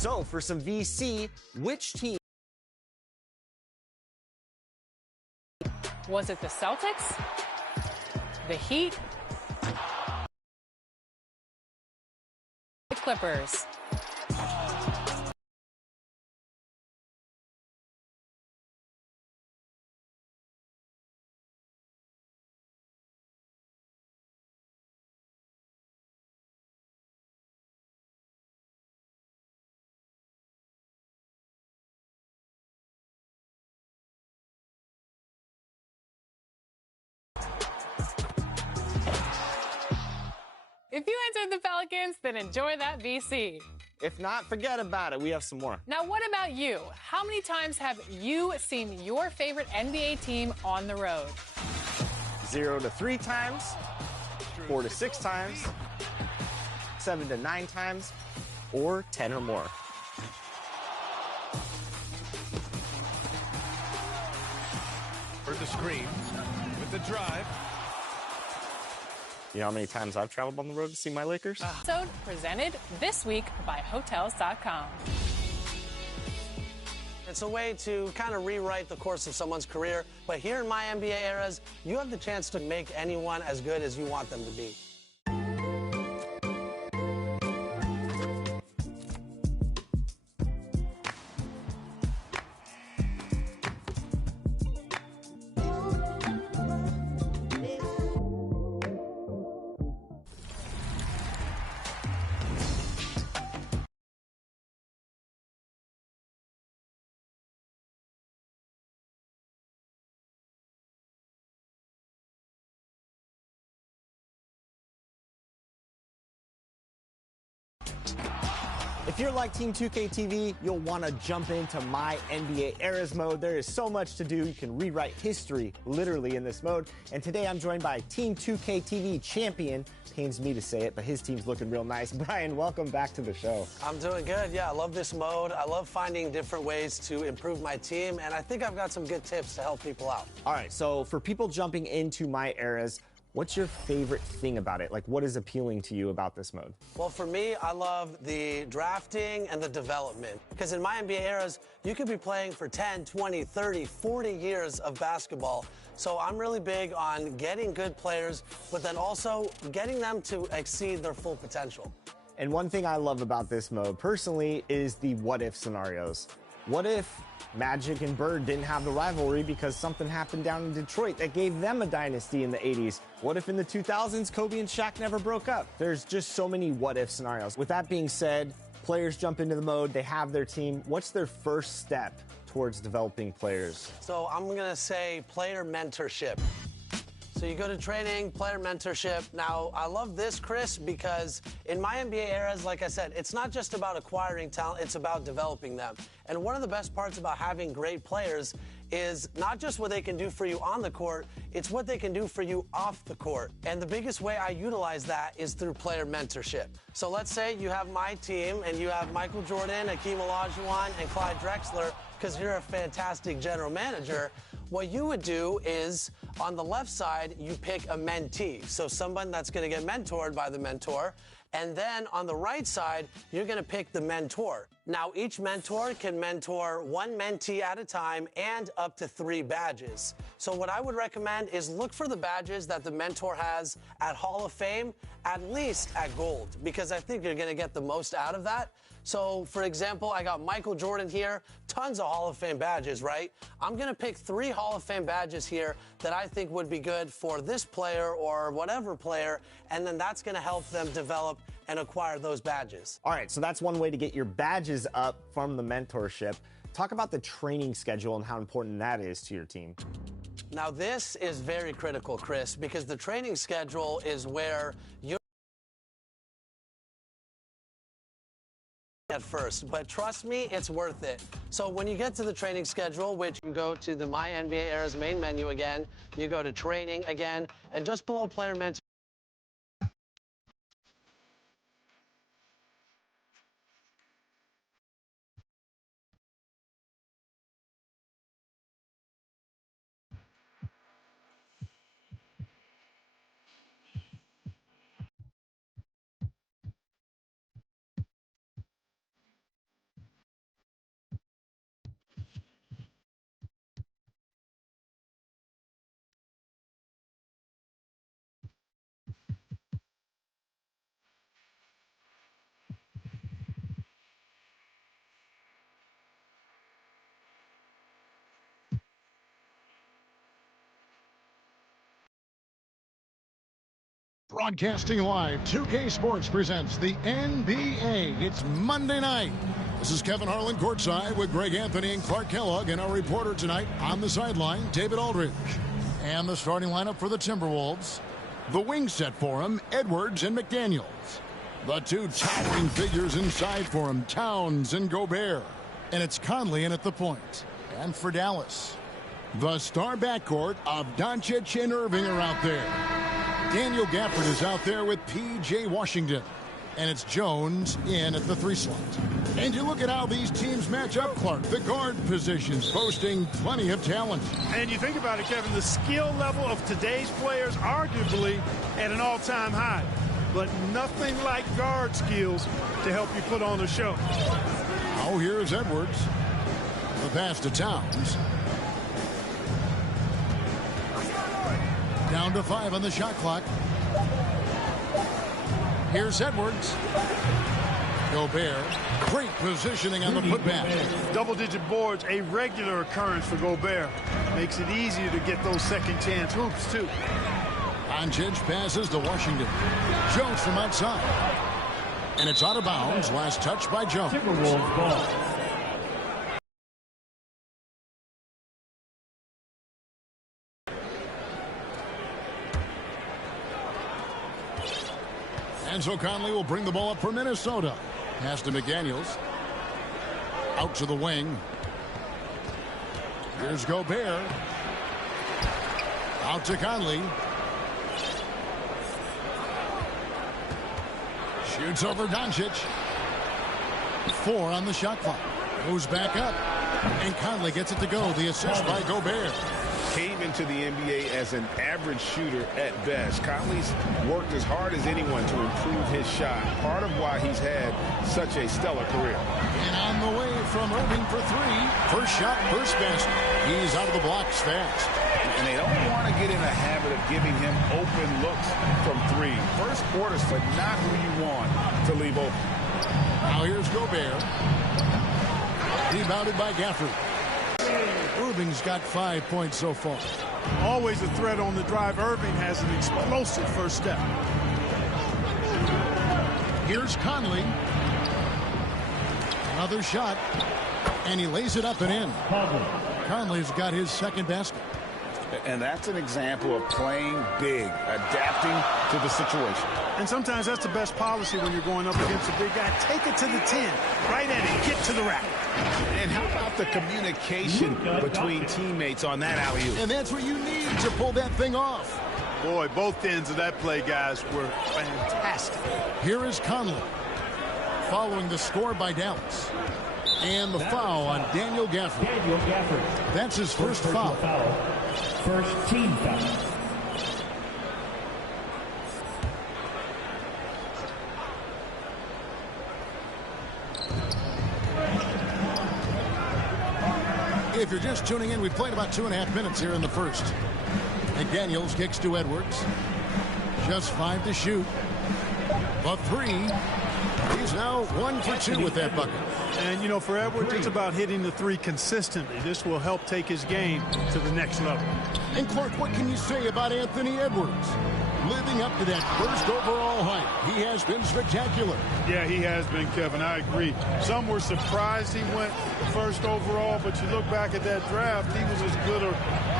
So for some VC, which team? Was it the Celtics, the Heat, the Clippers? If you answered the Pelicans, then enjoy that VC. If not, forget about it. We have some more. Now, what about you? How many times have you seen your favorite NBA team on the road? 0 to 3 times, 4 to 6 times, 7 to 9 times, or 10 or more. For the screen, with the drive. You know how many times I've traveled on the road to see my Lakers? Episode presented this week by Hotels.com. It's a way to kind of rewrite the course of someone's career. But here in MyNBA Eras, you have the chance to make anyone as good as you want them to be. If you're like Team 2K TV, you'll want to jump into MyNBA Eras mode. There is so much to do. You can rewrite history literally in this mode. And today I'm joined by Team 2K TV champion. Pains me to say it, but his team's looking real nice. Brian, welcome back to the show. I'm doing good. Yeah, I love this mode. I love finding different ways to improve my team, and I think I've got some good tips to help people out. All right, so for people jumping into My Eras, what's your favorite thing about it? Like, what is appealing to you about this mode? Well, for me, I love the drafting and the development. Because in MyNBA Eras, you could be playing for 10, 20, 30, 40 years of basketball. So I'm really big on getting good players, but then also getting them to exceed their full potential. And one thing I love about this mode, personally, is the what-if scenarios. What if Magic and Bird didn't have the rivalry because something happened down in Detroit that gave them a dynasty in the 80s? What if in the 2000s, Kobe and Shaq never broke up? There's just so many what-if scenarios. With that being said, players jump into the mode, they have their team. What's their first step towards developing players? So I'm going to say player mentorship. So you go to training, player mentorship. Now, I love this, Chris, because in MyNBA Eras, like I said, it's not just about acquiring talent, it's about developing them. And one of the best parts about having great players is not just what they can do for you on the court, it's what they can do for you off the court. And the biggest way I utilize that is through player mentorship. So let's say you have my team and you have Michael Jordan, Hakeem Olajuwon, and Clyde Drexler, because you're a fantastic general manager. What you would do is, on the left side, you pick a mentee, so someone that's going to get mentored by the mentor. And then on the right side, you're going to pick the mentor. Now, each mentor can mentor one mentee at a time and up to 3 badges. So what I would recommend is look for the badges that the mentor has at Hall of Fame, at least at Gold, because I think you're going to get the most out of that. So, for example, I got Michael Jordan here, tons of Hall of Fame badges, right? I'm going to pick 3 Hall of Fame badges here that I think would be good for this player or whatever player, and then that's going to help them develop and acquire those badges. All right, so that's one way to get your badges up from the mentorship. Talk about the training schedule and how important that is to your team. Now, this is very critical, Chris, because the training schedule is where you're at first, but trust me, it's worth it. So when you get to the training schedule, which you go to the MyNBA Eras main menu again, you go to training again, and just below player mentor. Broadcasting live, 2K Sports presents the NBA. It's Monday night. This is Kevin Harlan courtside with Greg Anthony and Clark Kellogg, and our reporter tonight on the sideline, David Aldridge. And the starting lineup for the Timberwolves. The wing set for him, Edwards and McDaniels. The two towering figures inside for him, Towns and Gobert. And it's Conley in at the point. And for Dallas, the star backcourt of Doncic and Irving are out there. Daniel Gafford is out there with P.J. Washington. And it's Jones in at the 3 slot. And you look at how these teams match up, Clark. The guard positions boasting plenty of talent. And you think about it, Kevin, the skill level of today's players arguably at an all-time high. But nothing like guard skills to help you put on a show. Oh, here's Edwards. The pass to Towns. Down to 5 on the shot clock. Here's Edwards. Gobert. Great positioning on the putback. Double-digit boards, a regular occurrence for Gobert. Makes it easier to get those second-chance hoops, too. Doncic passes to Washington. Jones from outside. And it's out of bounds. Last touch by Jones. Timberwolves ball. And so Conley will bring the ball up for Minnesota. Pass to McDaniels. Out to the wing. Here's Gobert. Out to Conley. Shoots over Doncic. 4 on the shot clock. Moves back up. And Conley gets it to go. The assist by Gobert. Came into the NBA as an average shooter at best. Conley's worked as hard as anyone to improve his shot. Part of why he's had such a stellar career. And on the way from Irving for 3. First shot, first basket. He's out of the blocks fast. And they don't want to get in a habit of giving him open looks from 3. First quarters, but not who you want to leave open. Now here's Gobert. Rebounded by Gafford. Irving's got 5 points so far. Always a threat on the drive. Irving has an explosive first step. Here's Conley. Another shot. And he lays it up and in. Conley's got his second basket. And that's an example of playing big, adapting to the situation. And sometimes that's the best policy when you're going up against a big guy. Take it to the 10. Right at it. Get to the rack. And how about the communication between teammates on that alley-oop? And that's what you need to pull that thing off. Boy, both ends of that play, guys, were fantastic. Here is Conley. Following the score by Dallas. And the foul on Daniel Gafford. That's his first foul. First team foul. If you're just tuning in, we've played about 2.5 minutes here in the first. McDaniels kicks to Edwards. Just 5 to shoot. But 3. He's now 1 for 2 with that bucket. And, you know, for Edwards, it's about hitting the 3 consistently. This will help take his game to the next level. And, Clark, what can you say about Anthony Edwards? Living up to that first overall hype, he has been spectacular. Yeah, he has been, Kevin. I agree. Some were surprised he went first overall, but you look back at that draft, he was as good a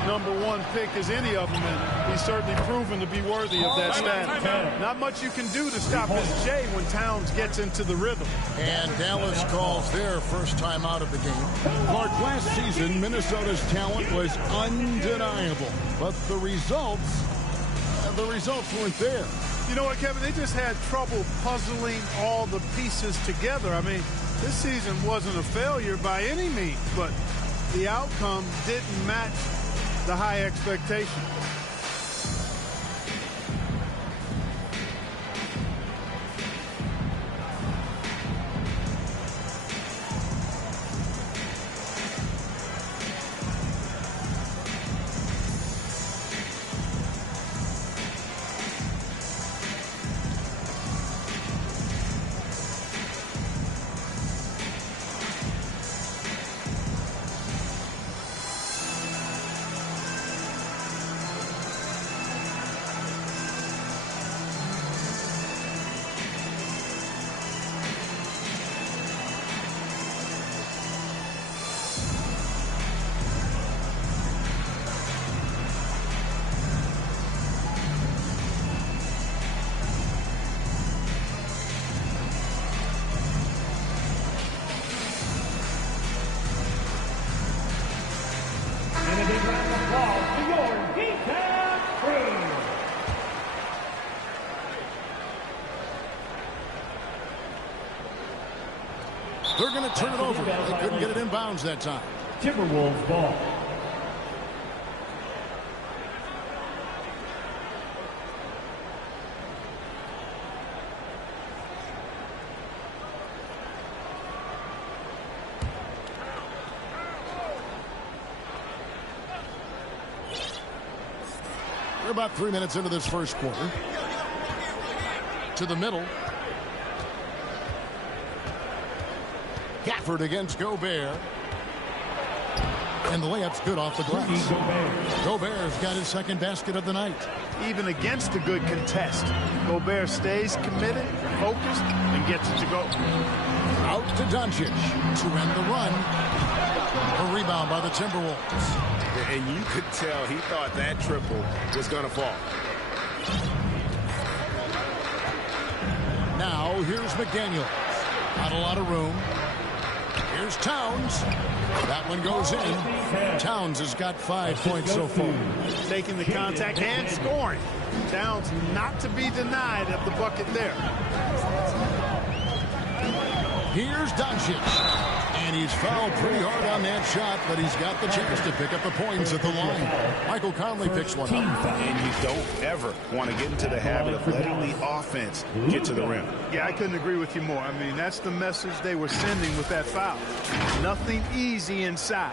#1 pick as any of them, and he's certainly proven to be worthy of that stat. Not much you can do to stop his J when Towns gets into the rhythm. And Dallas calls their first time out of the game. Clark, last season, Minnesota's talent was undeniable, but the results weren't there. You know what, Kevin? They just had trouble puzzling all the pieces together. I mean, this season wasn't a failure by any means, but the outcome didn't match the high expectation. They're going to turn it over. They couldn't get it in bounds that time. Timberwolves ball. We're about 3 minutes into this first quarter. To the middle. Gafford against Gobert. And the layup's good off the glass. Gobert's got his second basket of the night. Even against a good contest, Gobert stays committed, focused, and gets it to go. Out to Doncic to end the run. A rebound by the Timberwolves. And you could tell he thought that triple was going to fall. Now here's McDaniels. Not a lot of room. Here's Towns. That one goes in. Towns has got 5 points so far. Taking the contact and scoring. Towns not to be denied of the bucket there. Here's Doncic. And he's fouled pretty hard on that shot, but he's got the chance to pick up the points at the line. Michael Conley picks one up. And you don't ever want to get into the habit of letting the offense get to the rim. Yeah, I couldn't agree with you more. I mean, that's the message they were sending with that foul. Nothing easy inside.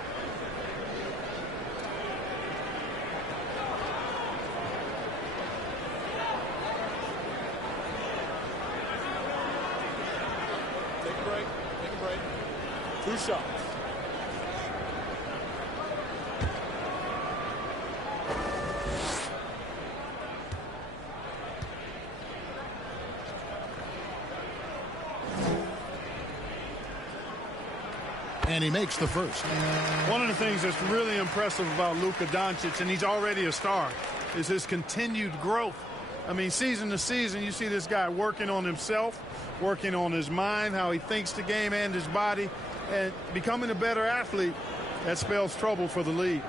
Take a break. Take a break. 2 shots. And he makes the first. One of the things that's really impressive about Luka Doncic, and he's already a star, is his continued growth. I mean, season to season, you see this guy working on himself, working on his mind, how he thinks the game and his body, and becoming a better athlete. That spells trouble for the league.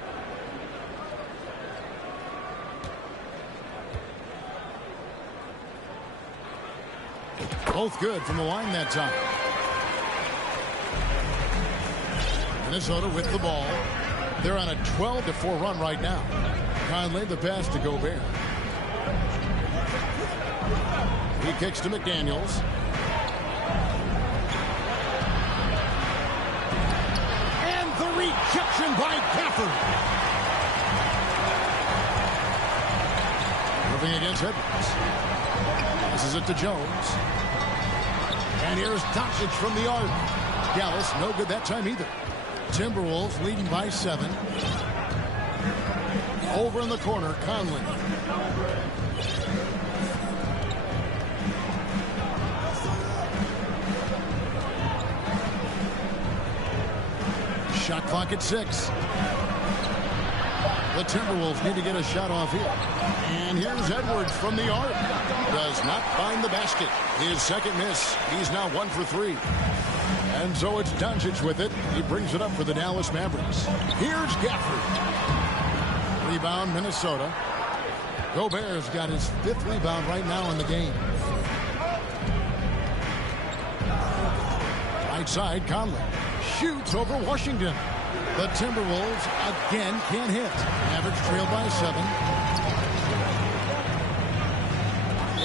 Both good from the line that time. Minnesota with the ball. They're on a 12-4 run right now. Conley the pass to Gobert. He kicks to McDaniels. And the rejection by Gafford. Moving against Edwards. Passes it to Jones. And here's Doncic from the arc. Dallas no good that time either. Timberwolves leading by 7. Over in the corner, Conley. Shot clock at 6. The Timberwolves need to get a shot off here. And here's Edwards from the arc. Does not find the basket. His second miss. He's now 1 for 3. And so it's Doncic with it. He brings it up for the Dallas Mavericks. Here's Gafford. Rebound, Minnesota. Gobert's got his 5th rebound right now in the game. Right side, Conley. Shoots over Washington. The Timberwolves again can't hit. Mavericks trail by 7.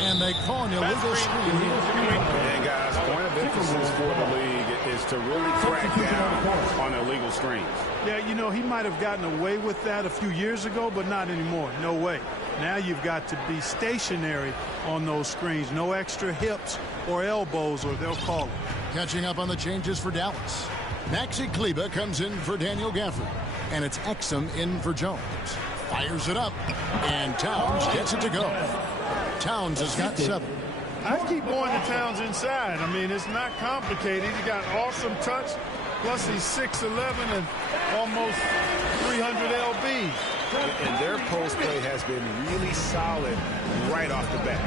And they call an illegal screen here. And guys, point of emphasis for the league is to really crack down on illegal screens. Yeah, you know, he might have gotten away with that a few years ago, but not anymore. No way. Now you've got to be stationary on those screens. No extra hips or elbows, or they'll call it. Catching up on the changes for Dallas. Maxi Kleber comes in for Daniel Gafford. And it's Exum in for Jones. Fires it up. And Towns gets it to go. Towns has got 7. I keep going to Towns inside. I mean, it's not complicated. He got awesome touch. Plus, he's 6'11" and almost 300 lb. And their post play has been really solid right off the bat.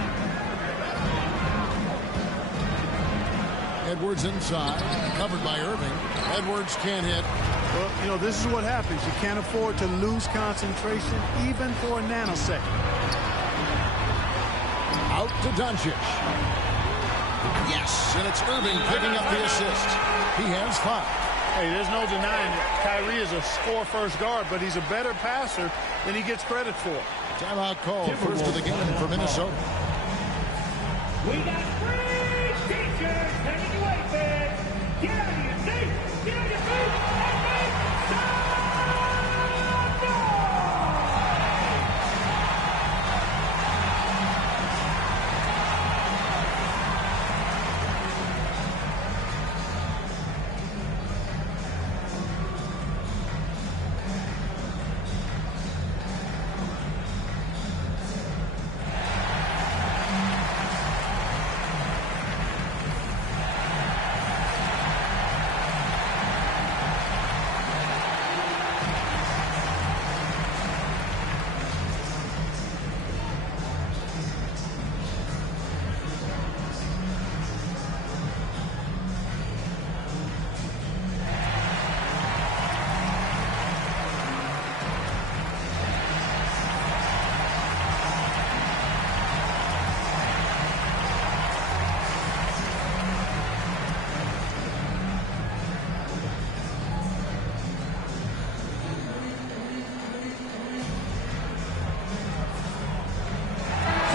Edwards inside, covered by Irving. Edwards can't hit. Well, you know, this is what happens. You can't afford to lose concentration even for a nanosecond. Out to Doncic. Yes, and it's Irving picking up the assist. He has 5. Hey, there's no denying it. Kyrie is a score-first guard, but he's a better passer than he gets credit for. Timeout call, first of the game for Minnesota. We got 3 teachers heading away, fans. Get out of your seats, get on your feet, and make some noise!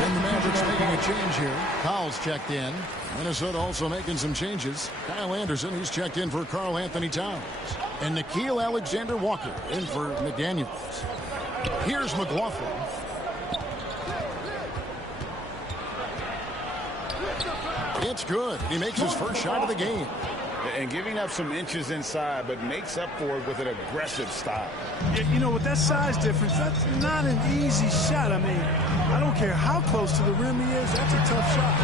And the Mavericks making a change here. Powell's checked in. Minnesota also making some changes. Kyle Anderson, he's checked in for Karl Anthony Towns. And Nickeil Alexander-Walker in for McDaniels. Here's McLaughlin. It's good. He makes his first shot of the game. And giving up some inches inside, but makes up for it with an aggressive style. You know, with that size difference, that's not an easy shot. I mean, I don't care how close to the rim he is. That's a tough shot.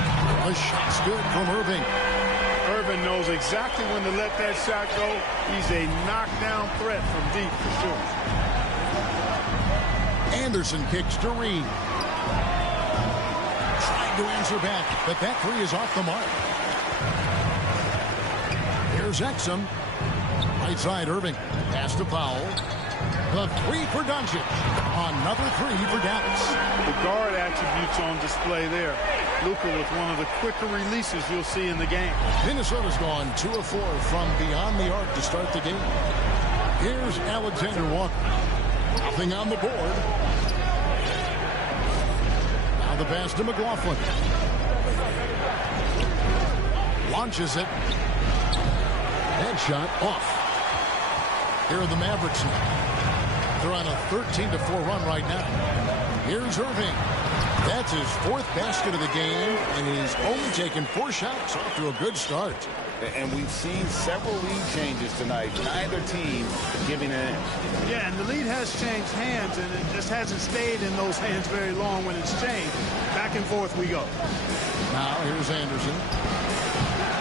The shot's good from Irving. Irving knows exactly when to let that shot go. He's a knockdown threat from deep for sure. Anderson kicks to Reed. Trying to answer back, but that 3 is off the mark. Here's Exum. Right side, Irving. Pass to Powell. The 3 for Doncic. Another 3 for Dallas. The guard attributes on display there. Luka with one of the quicker releases you'll see in the game. Minnesota's gone 2 of 4 from beyond the arc to start the game. Here's Alexander Walker. Nothing on the board. Now the pass to McLaughlin. Launches it. Headshot off. Here are the Mavericks now. They're on a 13-4 run right now. Here's Irving. That's his 4th basket of the game, and he's only taken 4 shots. Off to a good start. And we've seen several lead changes tonight. Neither team giving an inch. Yeah, and the lead has changed hands, and it just hasn't stayed in those hands very long when it's changed. Back and forth we go. Now here's Anderson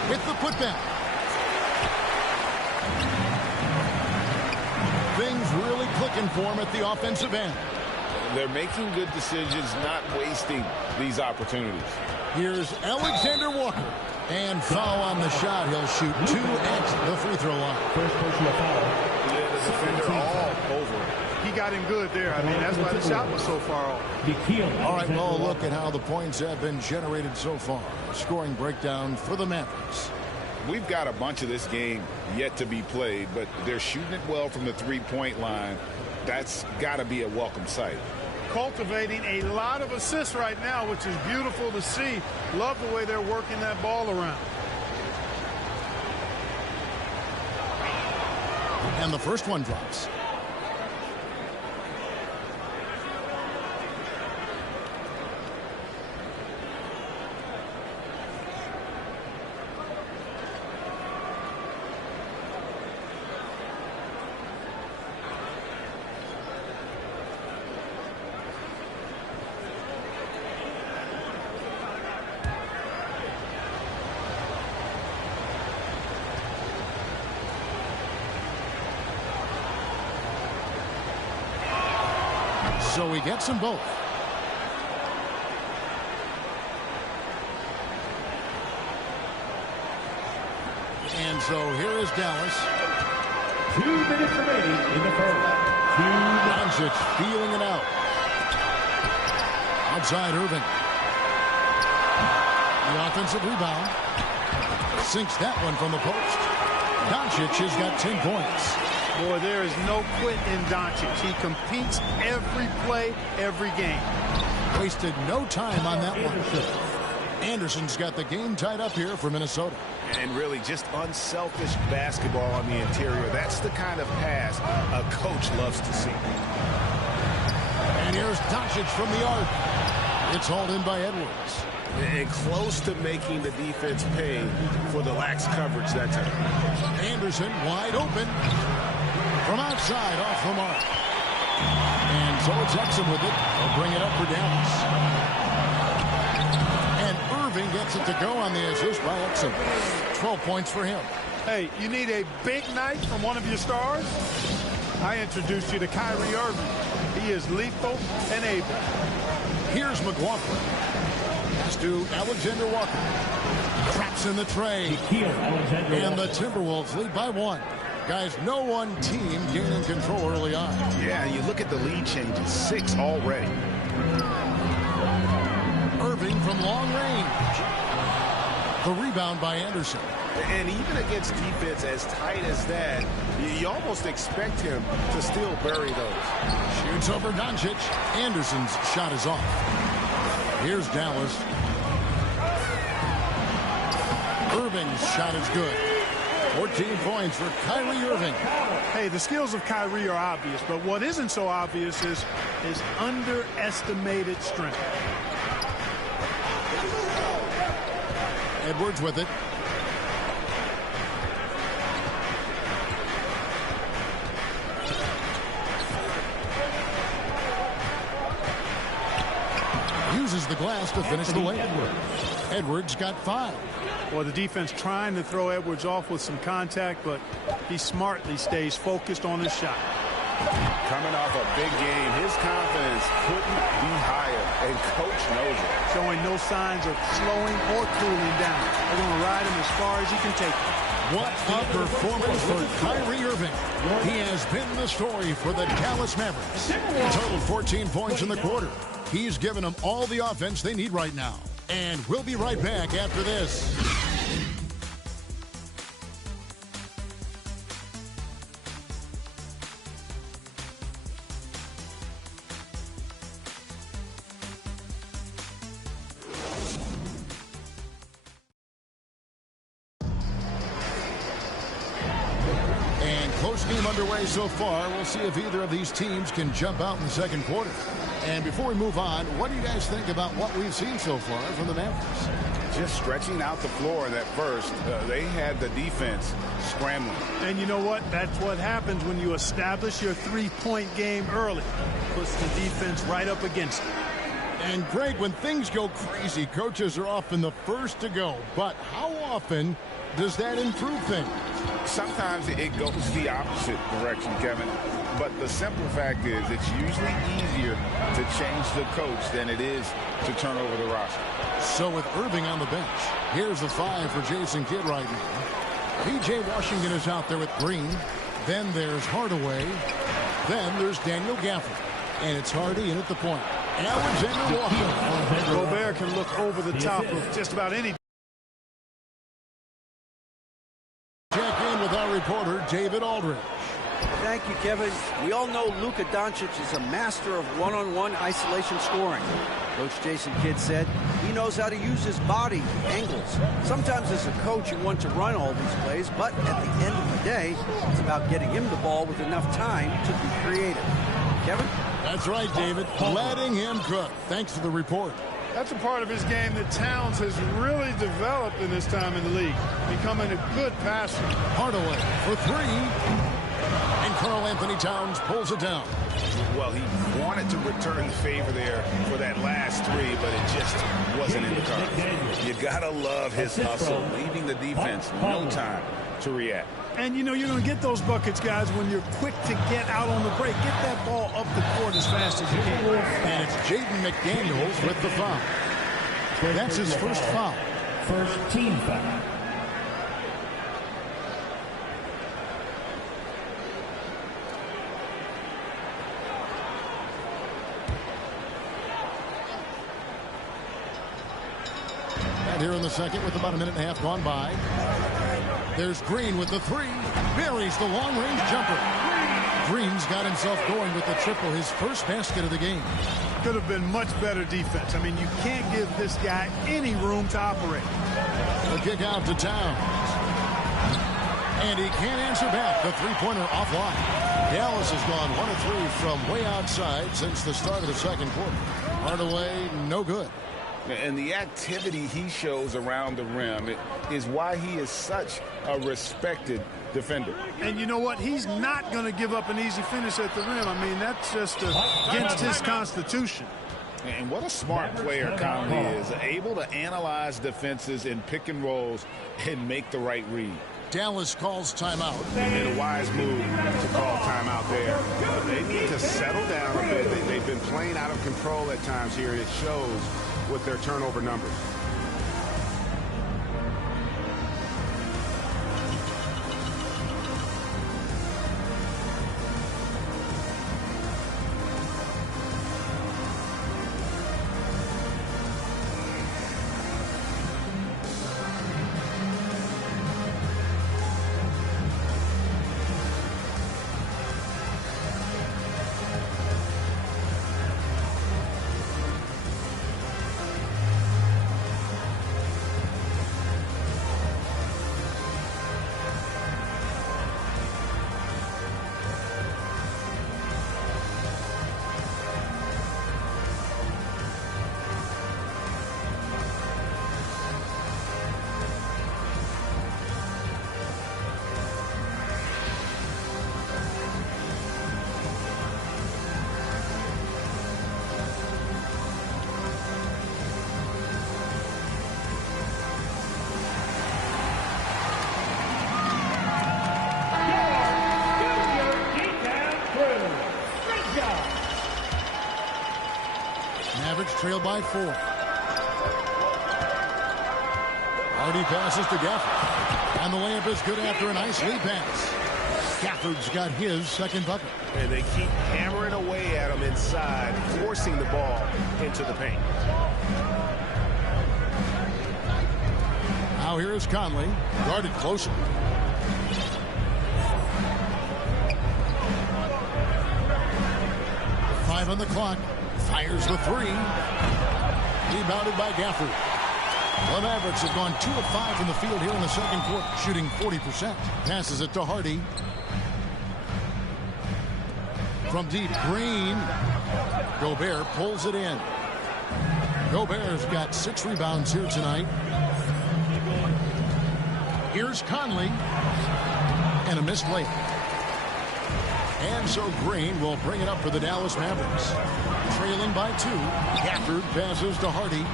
with the putback. Things really clicking for him at the offensive end. They're making good decisions, not wasting these opportunities. Here's Alexander Walker. And foul on the shot. He'll shoot 2 at the free throw line. First personal foul. Yeah, the defender all over him. He got him good there. I mean, that's why the shot was so far off. All right, well, look at how the points have been generated so far. Scoring breakdown for the Mavericks. We've got a bunch of this game yet to be played, but they're shooting it well from the three-point line. That's got to be a welcome sight. Cultivating a lot of assists right now, which is beautiful to see. Love the way they're working that ball around. And the first one drops. So he gets them both. And so here is Dallas. 2 minutes remaining in the first. Doncic feeling it out. Outside Irving. The offensive rebound. Sinks that one from the post. Doncic has got 10 points. Boy, there is no quit in Doncic. He competes every play, every game. Wasted no time on that one. Anderson's got the game tied up here for Minnesota. And really just unselfish basketball on the interior. That's the kind of pass a coach loves to see. And here's Doncic from the arc. It's hauled in by Edwards. And close to making the defense pay for the lax coverage that time. Anderson wide open. From outside off the mark. And so it's Exum with it. They'll bring it up for Dallas. And Irving gets it to go on the assist by Exum. 12 points for him. Hey, you need a big night from one of your stars? I introduced you to Kyrie Irving. He is lethal and able. Here's McLaughlin. Pass to Alexander Walker. Traps in the tray. And the Timberwolves lead by 1. Guys, no one team gaining control early on. Yeah, you look at the lead changes. 6 already. Irving from long range. The rebound by Anderson. And even against defense as tight as that, you almost expect him to still bury those. Shoots over Doncic. Anderson's shot is off. Here's Dallas. Irving's shot is good. 14 points for Kyrie Irving. Hey, the skills of Kyrie are obvious, but what isn't so obvious is his underestimated strength. Edwards with it. Uses the glass to finish the layup. Edwards got 5. Well, the defense trying to throw Edwards off with some contact, but he smartly stays focused on his shot. Coming off a big game, his confidence couldn't be higher, and coach knows it. Showing no signs of slowing or cooling down. They're going to ride him as far as he can take him. What a performance for Kyrie Irving. He has been the story for the Dallas Mavericks. He totaled 14 points in the quarter. He's given them all the offense they need right now. And we'll be right back after this. And close game underway so far. We'll see if either of these teams can jump out in the second quarter. And before we move on, what do you guys think about what we've seen so far from the Mavericks? Just stretching out the floor that first. They had the defense scrambling. And you know what? That's what happens when you establish your three-point game early. Puts the defense right up against it. And Greg, when things go crazy, coaches are often the first to go. But how often does that improve things? Sometimes it goes the opposite direction, Kevin. But the simple fact is it's usually easier to change the coach than it is to turn over the roster. So with Irving on the bench, here's the 5 for Jason Kidd right now. P.J. Washington is out there with Green. Then there's Hardaway. Then there's Daniel Gafford. And it's Hardy in at the point. Alexander Walker. Gobert can look over the top of just about any. Check in with our reporter, David Aldridge. Thank you, Kevin. We all know Luka Doncic is a master of one-on-one isolation scoring. Coach Jason Kidd said he knows how to use his body, angles. Sometimes as a coach you want to run all these plays, but at the end of the day, it's about getting him the ball with enough time to be creative. Kevin? That's right, David. Letting him cook. Thanks for the report. That's a part of his game that Towns has really developed in his time in the league, becoming a good passer. Hardaway for 3. And Karl Anthony Towns pulls it down. Well, he wanted to return the favor there for that last 3, but it just wasn't in the cards. You gotta love his hustle, leaving the defense no time to react. And you know you're going to get those buckets, guys, when you're quick to get out on the break. Get that ball up the court as fast as you can. And it's Jaden McDaniels with the foul. That's his first foul. First team foul. And here in the second with about a minute and a half gone by. There's Green with the three. Buries the long-range jumper. Green's got himself going with the triple, his first basket of the game. Could have been much better defense. I mean, you can't give this guy any room to operate. The kick out to Towns. And he can't answer back. The three-pointer offline. Dallas has gone 1 of 3 from way outside since the start of the second quarter. Hardaway, no good. And the activity he shows around the rim is why he is such a respected defender. And you know what? He's not going to give up an easy finish at the rim. I mean, that's just against his constitution. And what a smart player Conley is. Able to analyze defenses in pick and rolls and make the right read. Dallas calls timeout. They made a wise move to call timeout there. They need to settle down a bit. They've been playing out of control at times here, and it shows with their turnover numbers. Mavericks trail by 4. Hardy passes to Gafford. And the layup is good after a nice lead pass. Gafford's got his second bucket. And they keep hammering away at him inside, forcing the ball into the paint. Now here is Conley, guarded closer. Five on the clock. Fires the three. Rebounded by Gafford. The Mavericks have gone 2 of 5 from the field here in the second quarter, shooting 40%. Passes it to Hardy. From deep, Green. Gobert pulls it in. Gobert's got 6 rebounds here tonight. Here's Conley. And a missed layup. And so Green will bring it up for the Dallas Mavericks. Trailing by 2. Gafford passes to Hardy.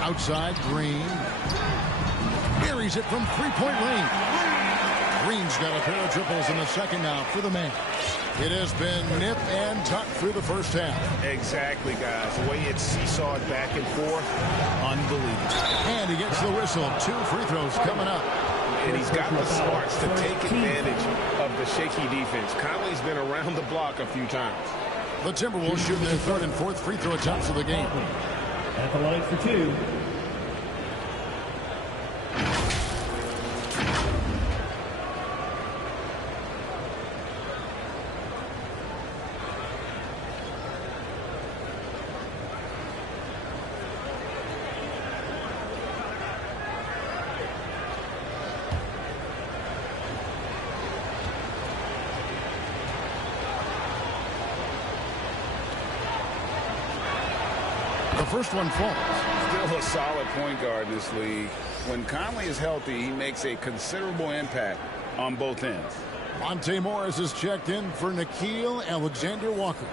Outside, Green. Buries it from three-point range. Green's got a pair of triples in the second now for the Mavs. It has been nip and tuck through the first half. Exactly, guys. The way it's seesawed back and forth, unbelievable. And he gets the whistle. 2 free throws coming up. And he's got the smarts to take advantage of the shaky defense. Conley's been around the block a few times. The Timberwolves shooting their 3rd and 4th free throw attempts of the game. At the line for 2. The first one falls. Still a solid point guard in this league. When Conley is healthy, he makes a considerable impact on both ends. Monte Morris is checked in for Nickeil Alexander-Walker.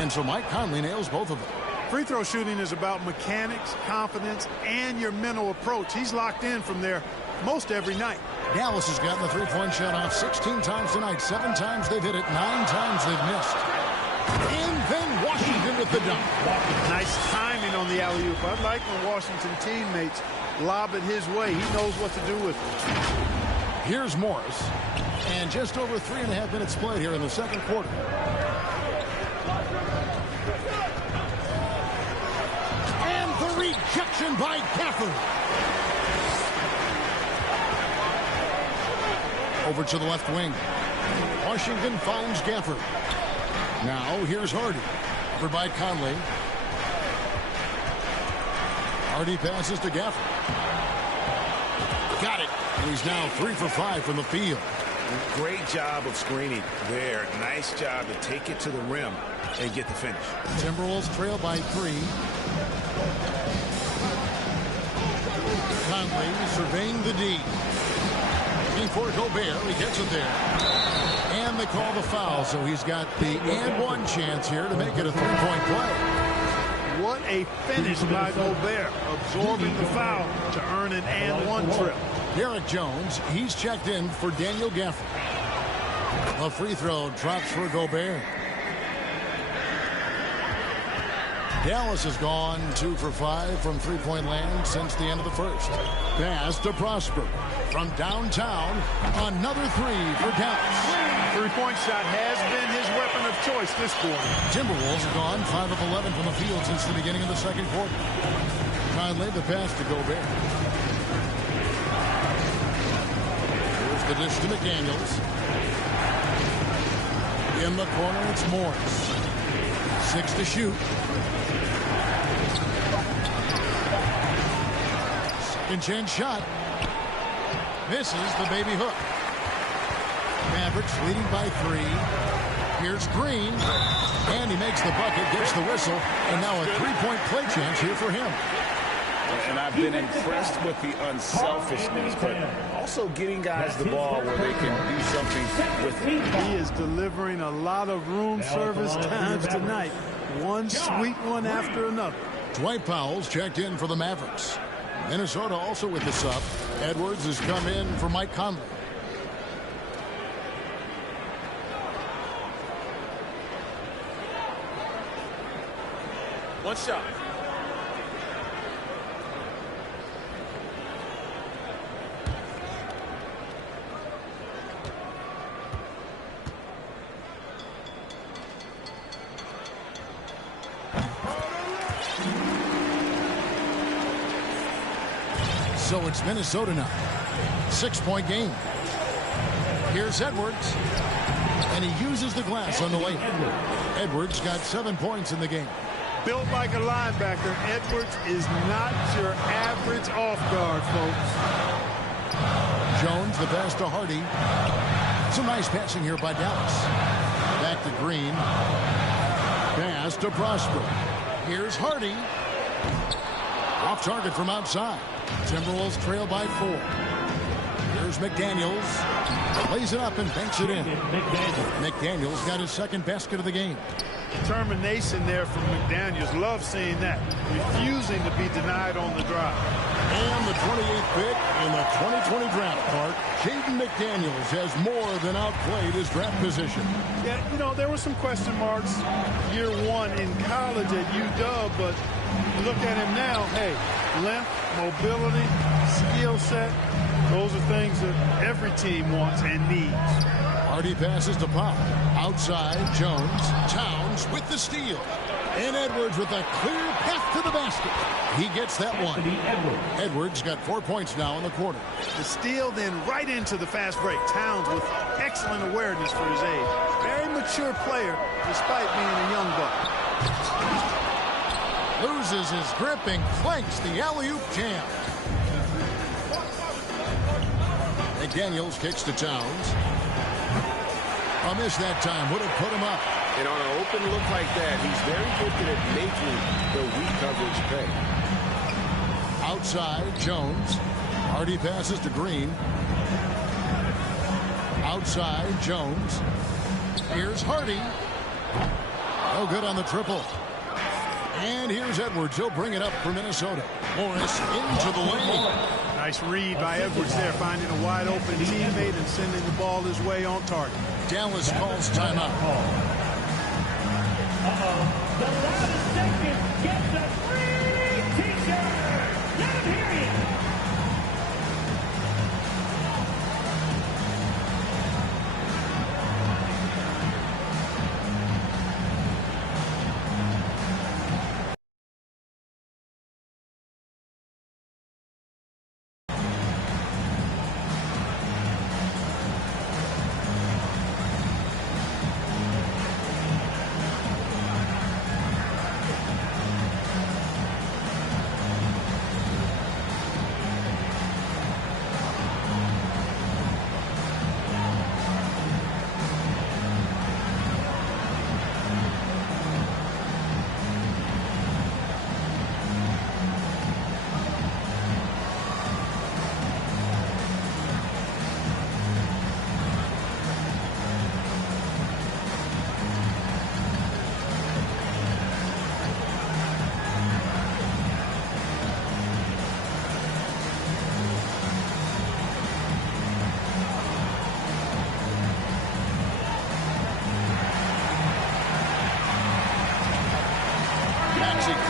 And so Mike Conley nails both of them. Free throw shooting is about mechanics, confidence, and your mental approach. He's locked in from there most every night. Dallas has gotten the three-point shot off 16 times tonight. 7 times they've hit it. 9 times they've missed. And then Washington with the dunk. Nice timing on the alley-oop. I like when Washington teammates lob it his way. He knows what to do with it. Here's Morris. And just over 3.5 minutes played here in the second quarter. And the rejection by Gafford. Over to the left wing. Washington finds Gafford. Now here's Hardy. Covered by Conley. Hardy passes to Gafford. Got it. And he's now 3 for 5 from the field. Great job of screening there. Nice job to take it to the rim and get the finish. Timberwolves trail by 3. Conley surveying the D. Looking for Gobert. He gets it there. And they call the foul, so he's got the and one chance here to make it a 3-point play. What a finish by Gobert, absorbing the foul to earn an and one trip. Derek Jones, he's checked in for Daniel Gafford. A free throw drops for Gobert. Dallas has gone 2 for 5 from three-point land since the end of the first. Pass to Prosper. From downtown, another 3 for Dallas. Three-point shot has been his weapon of choice this quarter. Timberwolves have gone 5 of 11 from the field since the beginning of the second quarter. Conley the pass to Gobert. Here's the dish to McDaniels. In the corner, it's Morris. 6 to shoot. Second chance shot. Misses the baby hook. Mavericks leading by 3. Here's Green. And he makes the bucket, gets the whistle, and now a 3-point play chance here for him. And I've been impressed with the unselfishness, but also getting guys the ball where they can do something with it. He is delivering a lot of room service times tonight. One sweet one after another. Dwight Powell's checked in for the Mavericks. Minnesota also with the sub. Edwards has come in for Mike Conley. One shot. So it's Minnesota now. 6-point game. Here's Edwards. And he uses the glass on the layup. Edwards got 7 points in the game. Built like a linebacker, Edwards is not your average off guard, folks. Jones, the pass to Hardy. Some nice passing here by Dallas. Back to Green. Pass to Prosper. Here's Hardy. Off target from outside. Timberwolves trail by 4. Here's McDaniels. Lays it up and banks it in. McDaniels got his second basket of the game. Determination there from McDaniels. Love seeing that. Refusing to be denied on the drive. And the 28th pick in the 2020 draft part, Jaden McDaniels has more than outplayed his draft position. Yeah, you know, there were some question marks year one in college at UW, but look at him now. Hey, length, mobility, skill set, those are things that every team wants and needs. Hardy passes to Pop. Outside, Jones. Towns with the steal. And Edwards with a clear path to the basket. He gets that one. Edwards got 4 points now in the quarter. The steal, then right into the fast break. Towns with excellent awareness for his age. Very mature player, despite being a young buck. Loses his grip and clanks the alley-oop jam. McDaniels kicks to Towns. A miss that time would have put him up. And on an open look like that, he's very gifted at making the weak coverage pay. Outside, Jones. Hardy passes to Green. Outside, Jones. Here's Hardy. No good on the triple. And here's Edwards. He'll bring it up for Minnesota. Morris into the lane. Nice read by Edwards there, finding a wide open teammate and sending the ball his way on target. Dallas calls timeout. The loudest section gets a free t-shirt. Let him hear you.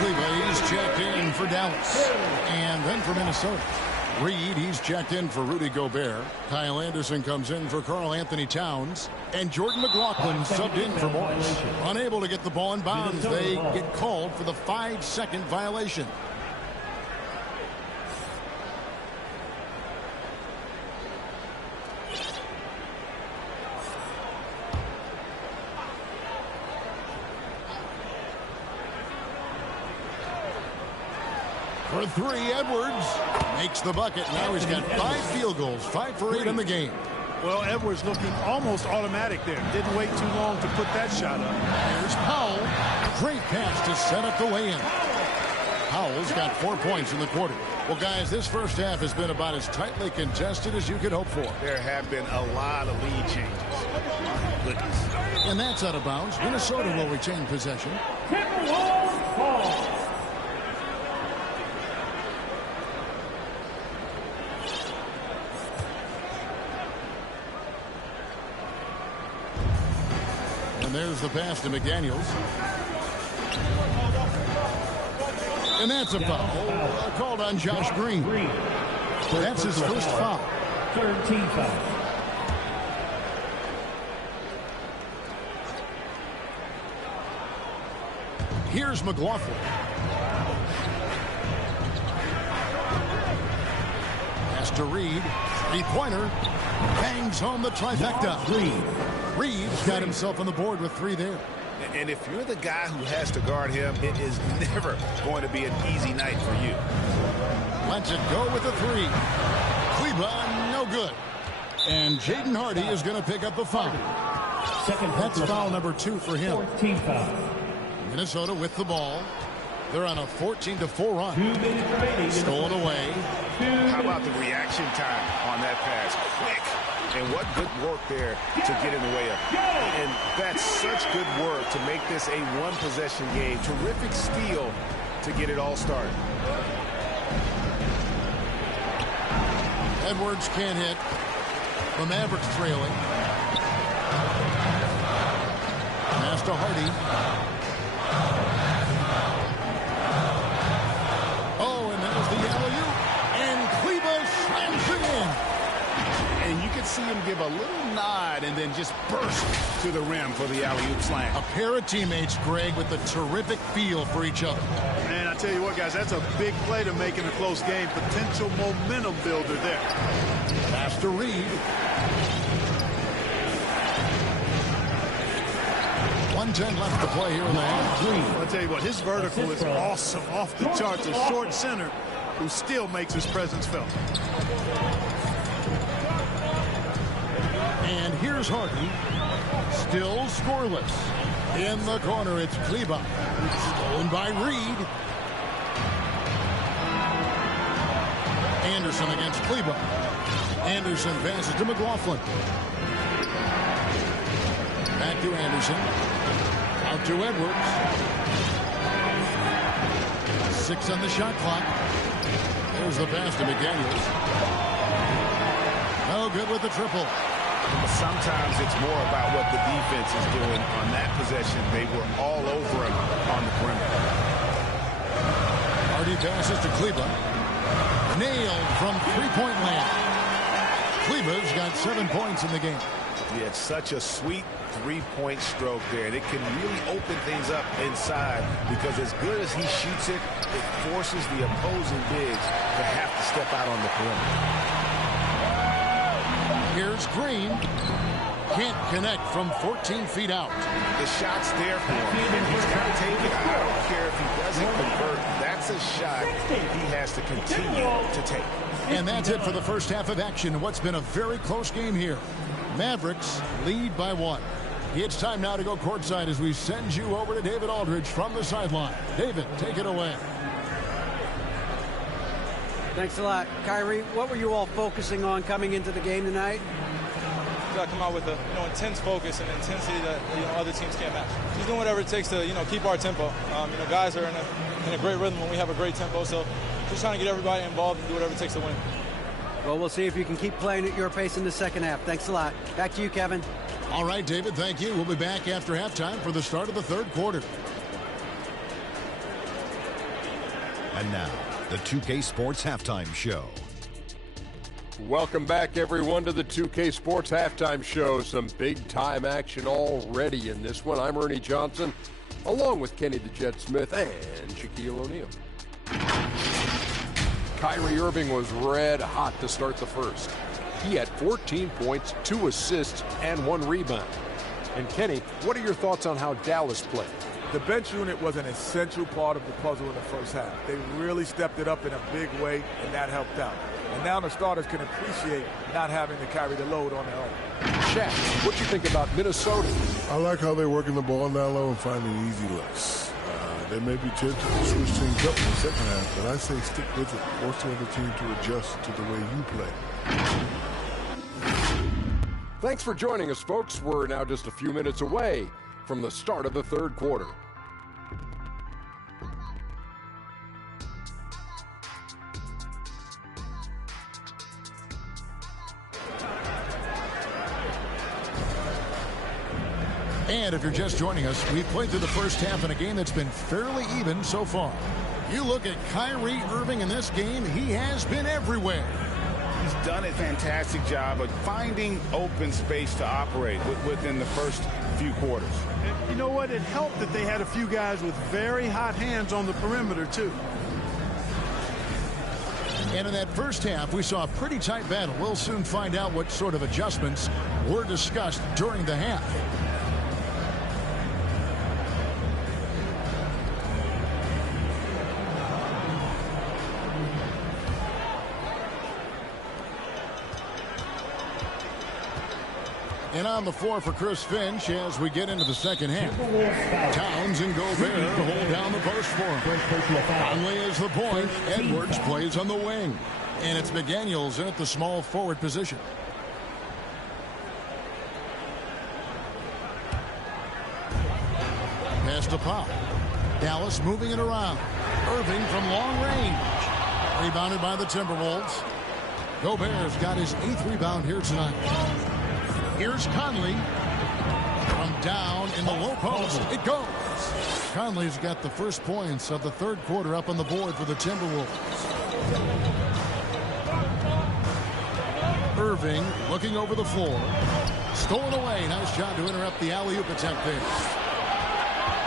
Kleber, he's checked in for Dallas. And then for Minnesota, Reed, he's checked in for Rudy Gobert. Kyle Anderson comes in for Karl Anthony Towns. And Jordan McLaughlin subbed in for Morris. Unable to get the ball in bounds, they get called for the 5-second violation. For 3, Edwards makes the bucket. Now he's got 5 field goals, 5 for 8 in the game. Well, Edwards looking almost automatic there. Didn't wait too long to put that shot up. Here's Powell. Great pass to set up the way in. Powell's got 4 points in the quarter. Well, guys, this first half has been about as tightly contested as you could hope for. There have been a lot of lead changes. Goodness. And that's out of bounds. Minnesota will retain possession. Timberwolves ball. And there's the pass to McDaniels. And that's a foul called on Josh Green. That's his first foul. Third team foul. Here's McLaughlin. Pass to Reed. 3-pointer. Bangs home the trifecta. Reed's got himself on the board with 3 there. And if you're the guy who has to guard him, it is never going to be an easy night for you. Lets it go with the 3. Kleber, no good. And Jaden Hardy is going to pick up the foul. That's foul number 2 for him. 14 foul. Minnesota with the ball. They're on a 14-4 run. Stolen away. How about the reaction time on that pass? Quick. And what good work there to get in the way of. And that's such good work to make this a 1-possession game. Terrific steal to get it all started. Edwards can't hit. The Mavericks trailing. Pass to Hardy. Oh, and that was the alley-oop. And Kleber slams it in. And you can see him give a little nod and then just burst to the rim for the alley-oop slam. A pair of teammates, Greg, with a terrific feel for each other. Man, I tell you what, guys, that's a big play to make in a close game. Potential momentum builder there. Pass to Reed. 1:10 left to play here in the half. I'll tell you what, his vertical is awesome, off the charts. A short center who still makes his presence felt. And here's Hardy. Still scoreless. In the corner, it's Kleber. Stolen by Reed. Anderson against Kleber. Anderson passes to McLaughlin. Back to Anderson. Out to Edwards. 6 on the shot clock. There's the pass to McDaniels. No good with the triple. Sometimes it's more about what the defense is doing on that possession. They were all over him on the perimeter. Hardy passes to Kleber. Nailed from 3-point land. Kleber's got 7 points in the game. He had such a sweet 3-point stroke there. And it can really open things up inside because as good as he shoots it, it forces the opposing bigs to have to step out on the perimeter. Here's Green. Can't connect from 14 feet out. The shot's there for him, and he's got to take it. I don't care if he doesn't convert. That's a shot he has to continue to take. And that's it for the first half of action. What's been a very close game here. Mavericks lead by 1. It's time now to go courtside as we send you over to David Aldridge from the sideline. David, take it away. Thanks a lot. Kyrie, what were you all focusing on coming into the game tonight? We got to come out with a intense focus and intensity that other teams can't match. Just doing whatever it takes to keep our tempo. Guys are in a great rhythm when we have a great tempo, so just trying to get everybody involved and do whatever it takes to win. Well, we'll see if you can keep playing at your pace in the second half. Thanks a lot. Back to you, Kevin. All right, David, thank you. We'll be back after halftime for the start of the third quarter. And now, the 2K Sports Halftime Show. Welcome back, everyone, to the 2K Sports Halftime Show. Some big-time action already in this one. I'm Ernie Johnson, along with Kenny the Jet Smith and Shaquille O'Neal. Kyrie Irving was red hot to start the first. He had 14 points, 2 assists, and 1 rebound. And Kenny, what are your thoughts on how Dallas played? The bench unit was an essential part of the puzzle in the first half. They really stepped it up in a big way, and that helped out. And now the starters can appreciate not having to carry the load on their own. Shaq, what you think about Minnesota? I like how they're working the ball down low and finding easy looks. They may be tempted to switch things up in the second half, but I say stick with it. Force the other team to adjust to the way you play. Thanks for joining us, folks. We're now just a few minutes away from the start of the third quarter. And if you're just joining us, we've played through the first half in a game that's been fairly even so far. You look at Kyrie Irving in this game, he has been everywhere. He's done a fantastic job of finding open space to operate within the first few quarters. And you know what? It helped that they had a few guys with very hot hands on the perimeter, too. And in that first half, we saw a pretty tight battle. We'll soon find out what sort of adjustments were discussed during the half. And on the floor for Chris Finch as we get into the second half. Towns and Gobert hold down the post for him. Conley is the point. Edwards plays on the wing. And it's McDaniels in at the small forward position. Pass to Pop. Dallas moving it around. Irving from long range. Rebounded by the Timberwolves. Gobert's got his 8th rebound here tonight. Here's Conley from down in the low post. It goes. Conley's got the first points of the third quarter up on the board for the Timberwolves. Irving looking over the floor. Stolen away. Nice job to interrupt the alley-oop attempt there.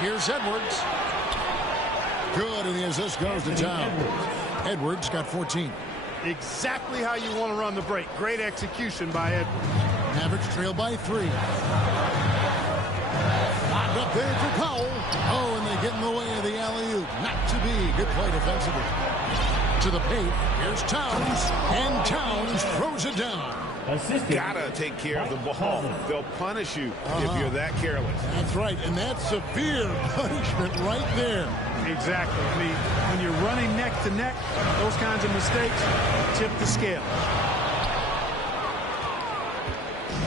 Here's Edwards. Good, and the assist goes to Towns. Edwards got 14. Exactly how you want to run the break. Great execution by Edwards. Mavericks trail by 3. Locked up there for Powell. Oh, and they get in the way of the alley-oop. Not to be. Good play defensively. To the paint. Here's Towns. And Towns throws it down. Gotta take care of the ball. They'll punish you if you're that careless. That's right, and that's severe punishment right there. Exactly. I mean, when you're running neck to neck, those kinds of mistakes tip the scale.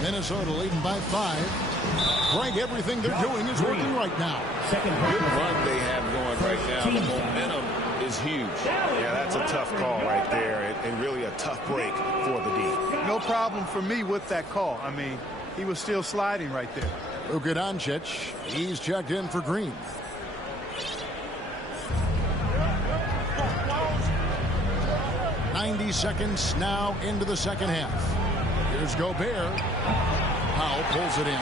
Minnesota leading by 5. Greg, everything they're doing is working right now. Good run they have going right now. The momentum is huge. Yeah, that's a tough call right there, and really a tough break for the D. No problem for me with that call. I mean, he was still sliding right there. Luka Doncic, he's checked in for Green. .90 seconds now into the second half. Here's Gobert. Powell pulls it in.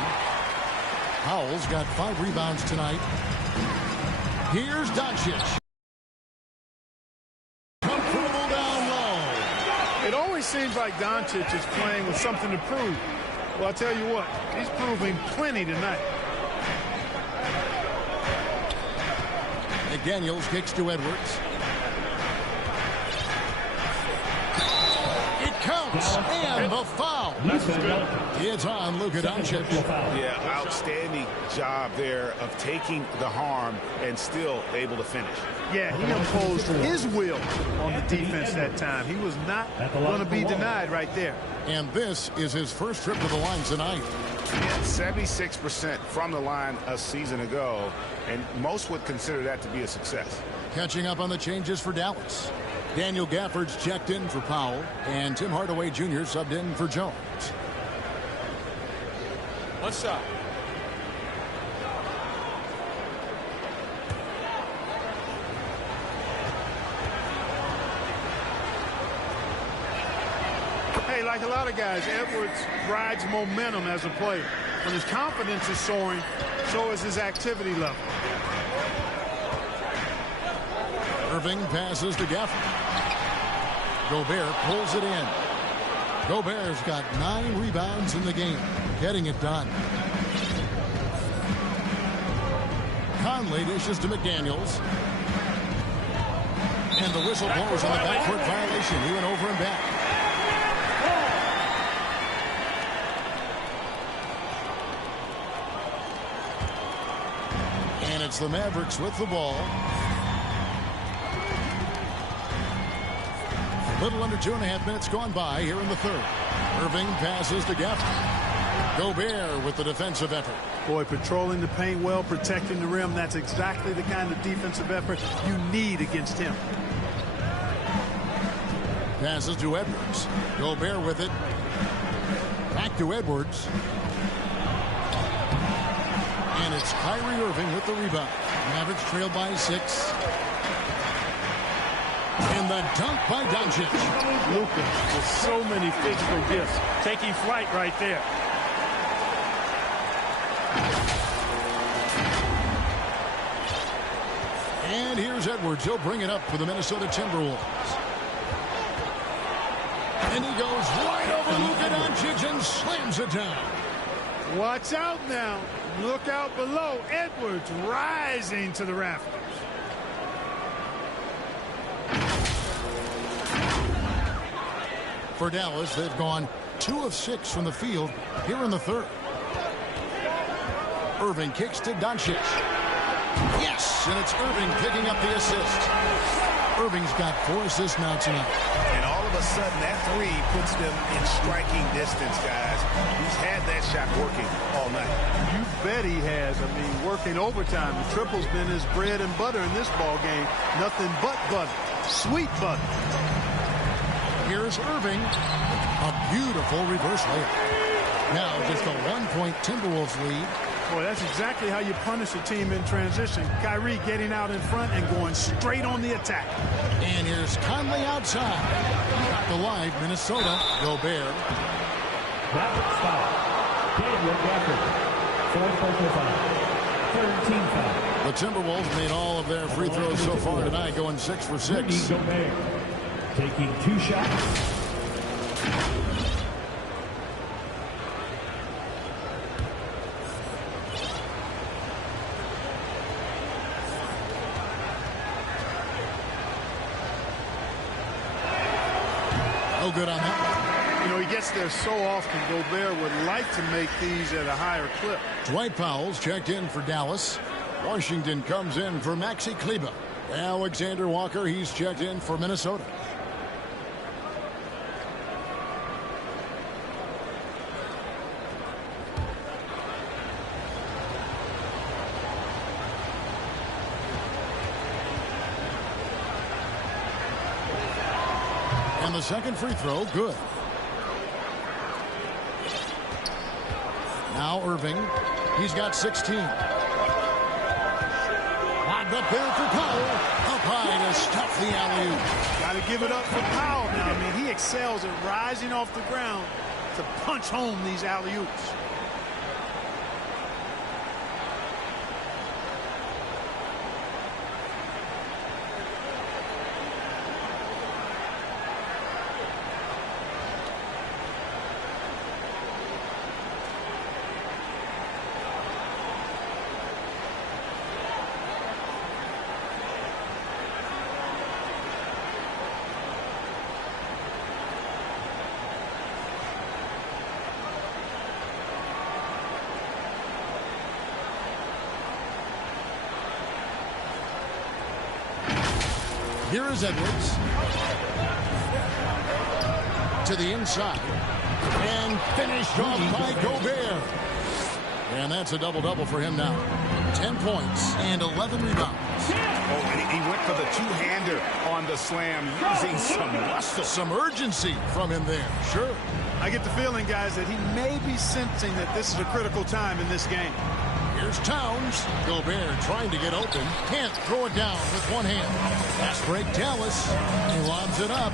Powell's got 5 rebounds tonight. Here's Doncic. Comfortable down low. It always seems like Doncic is playing with something to prove. Well, I'll tell you what, he's proving plenty tonight. McDaniels kicks to Edwards. It counts, and the foul. It's on Luka Doncic. Yeah, outstanding job there of taking the harm and still able to finish. Yeah, he imposed his will on the defense that time. He was not going to be denied right there. And this is his first trip to the line tonight. Yeah, 76% from the line a season ago, and most would consider that to be a success. Catching up on the changes for Dallas. Daniel Gafford's checked in for Powell, and Tim Hardaway Jr. subbed in for Jones. One shot. like a lot of guys, Edwards rides momentum as a player. When his confidence is soaring, so is his activity level. Irving passes to Gafford. Gobert pulls it in. Gobert's got 9 rebounds in the game, getting it done. Conley dishes to McDaniels. And the whistle blows on the backcourt violation. He went over and back. And it's the Mavericks with the ball. A little under 2.5 minutes gone by here in the third. Irving passes to Gafford. Gobert with the defensive effort. Boy, patrolling the paint well, protecting the rim. That's exactly the kind of defensive effort you need against him. Passes to Edwards. Gobert with it. Back to Edwards. And it's Kyrie Irving with the rebound. Mavericks trail by 6. And the dunk by Doncic. Luka with so many physical gifts. Taking flight right there. And here's Edwards. He'll bring it up for the Minnesota Timberwolves. And he goes right over Luka Doncic and slams it down. Watch out now. Look out below. Edwards rising to the rafters. For Dallas, they've gone 2 of 6 from the field here in the third. Irving kicks to Doncic. Yes, and it's Irving picking up the assist. Irving's got 4 assists now tonight. And all of a sudden, that 3 puts them in striking distance, guys. He's had that shot working all night. You bet he has. I mean, working overtime. The triple's been his bread and butter in this ball game. Nothing but butter. Sweet butter. Here's Irving. A beautiful reverse layup. Now just a 1-point Timberwolves lead. Boy, that's exactly how you punish a team in transition. Kyrie getting out in front and going straight on the attack. And here's Conley outside. Got the live Minnesota. Gobert. Mavericks foul. Daniel Gafford. 4th personal foul. 3rd team foul. The Timberwolves made all of their free throws so far tonight, going 6 for 6. Gobert taking 2 shots. No good on that. You know, he gets there so often. Gobert would like to make these at a higher clip. Dwight Powell's checked in for Dallas. Washington comes in for Maxi Kleber. Alexander Walker, he's checked in for Minnesota. And the second free throw, good. Now Irving, he's got 16. Lobbed up there for Powell. Up high to stuff the alley-oop. Got to give it up for Powell now. I mean, he excels at rising off the ground to punch home these alley-oops. Here is Edwards. To the inside. And finished off by Gobert. And that's a double-double for him now. 10 points and 11 rebounds. Oh, and he went for the two-hander on the slam, using some muscle. Some urgency from him there. Sure. I get the feeling, guys, that he may be sensing that this is a critical time in this game. Here's Towns. Gobert trying to get open. Can't throw it down with one hand. Fast break Dallas. He lobs it up.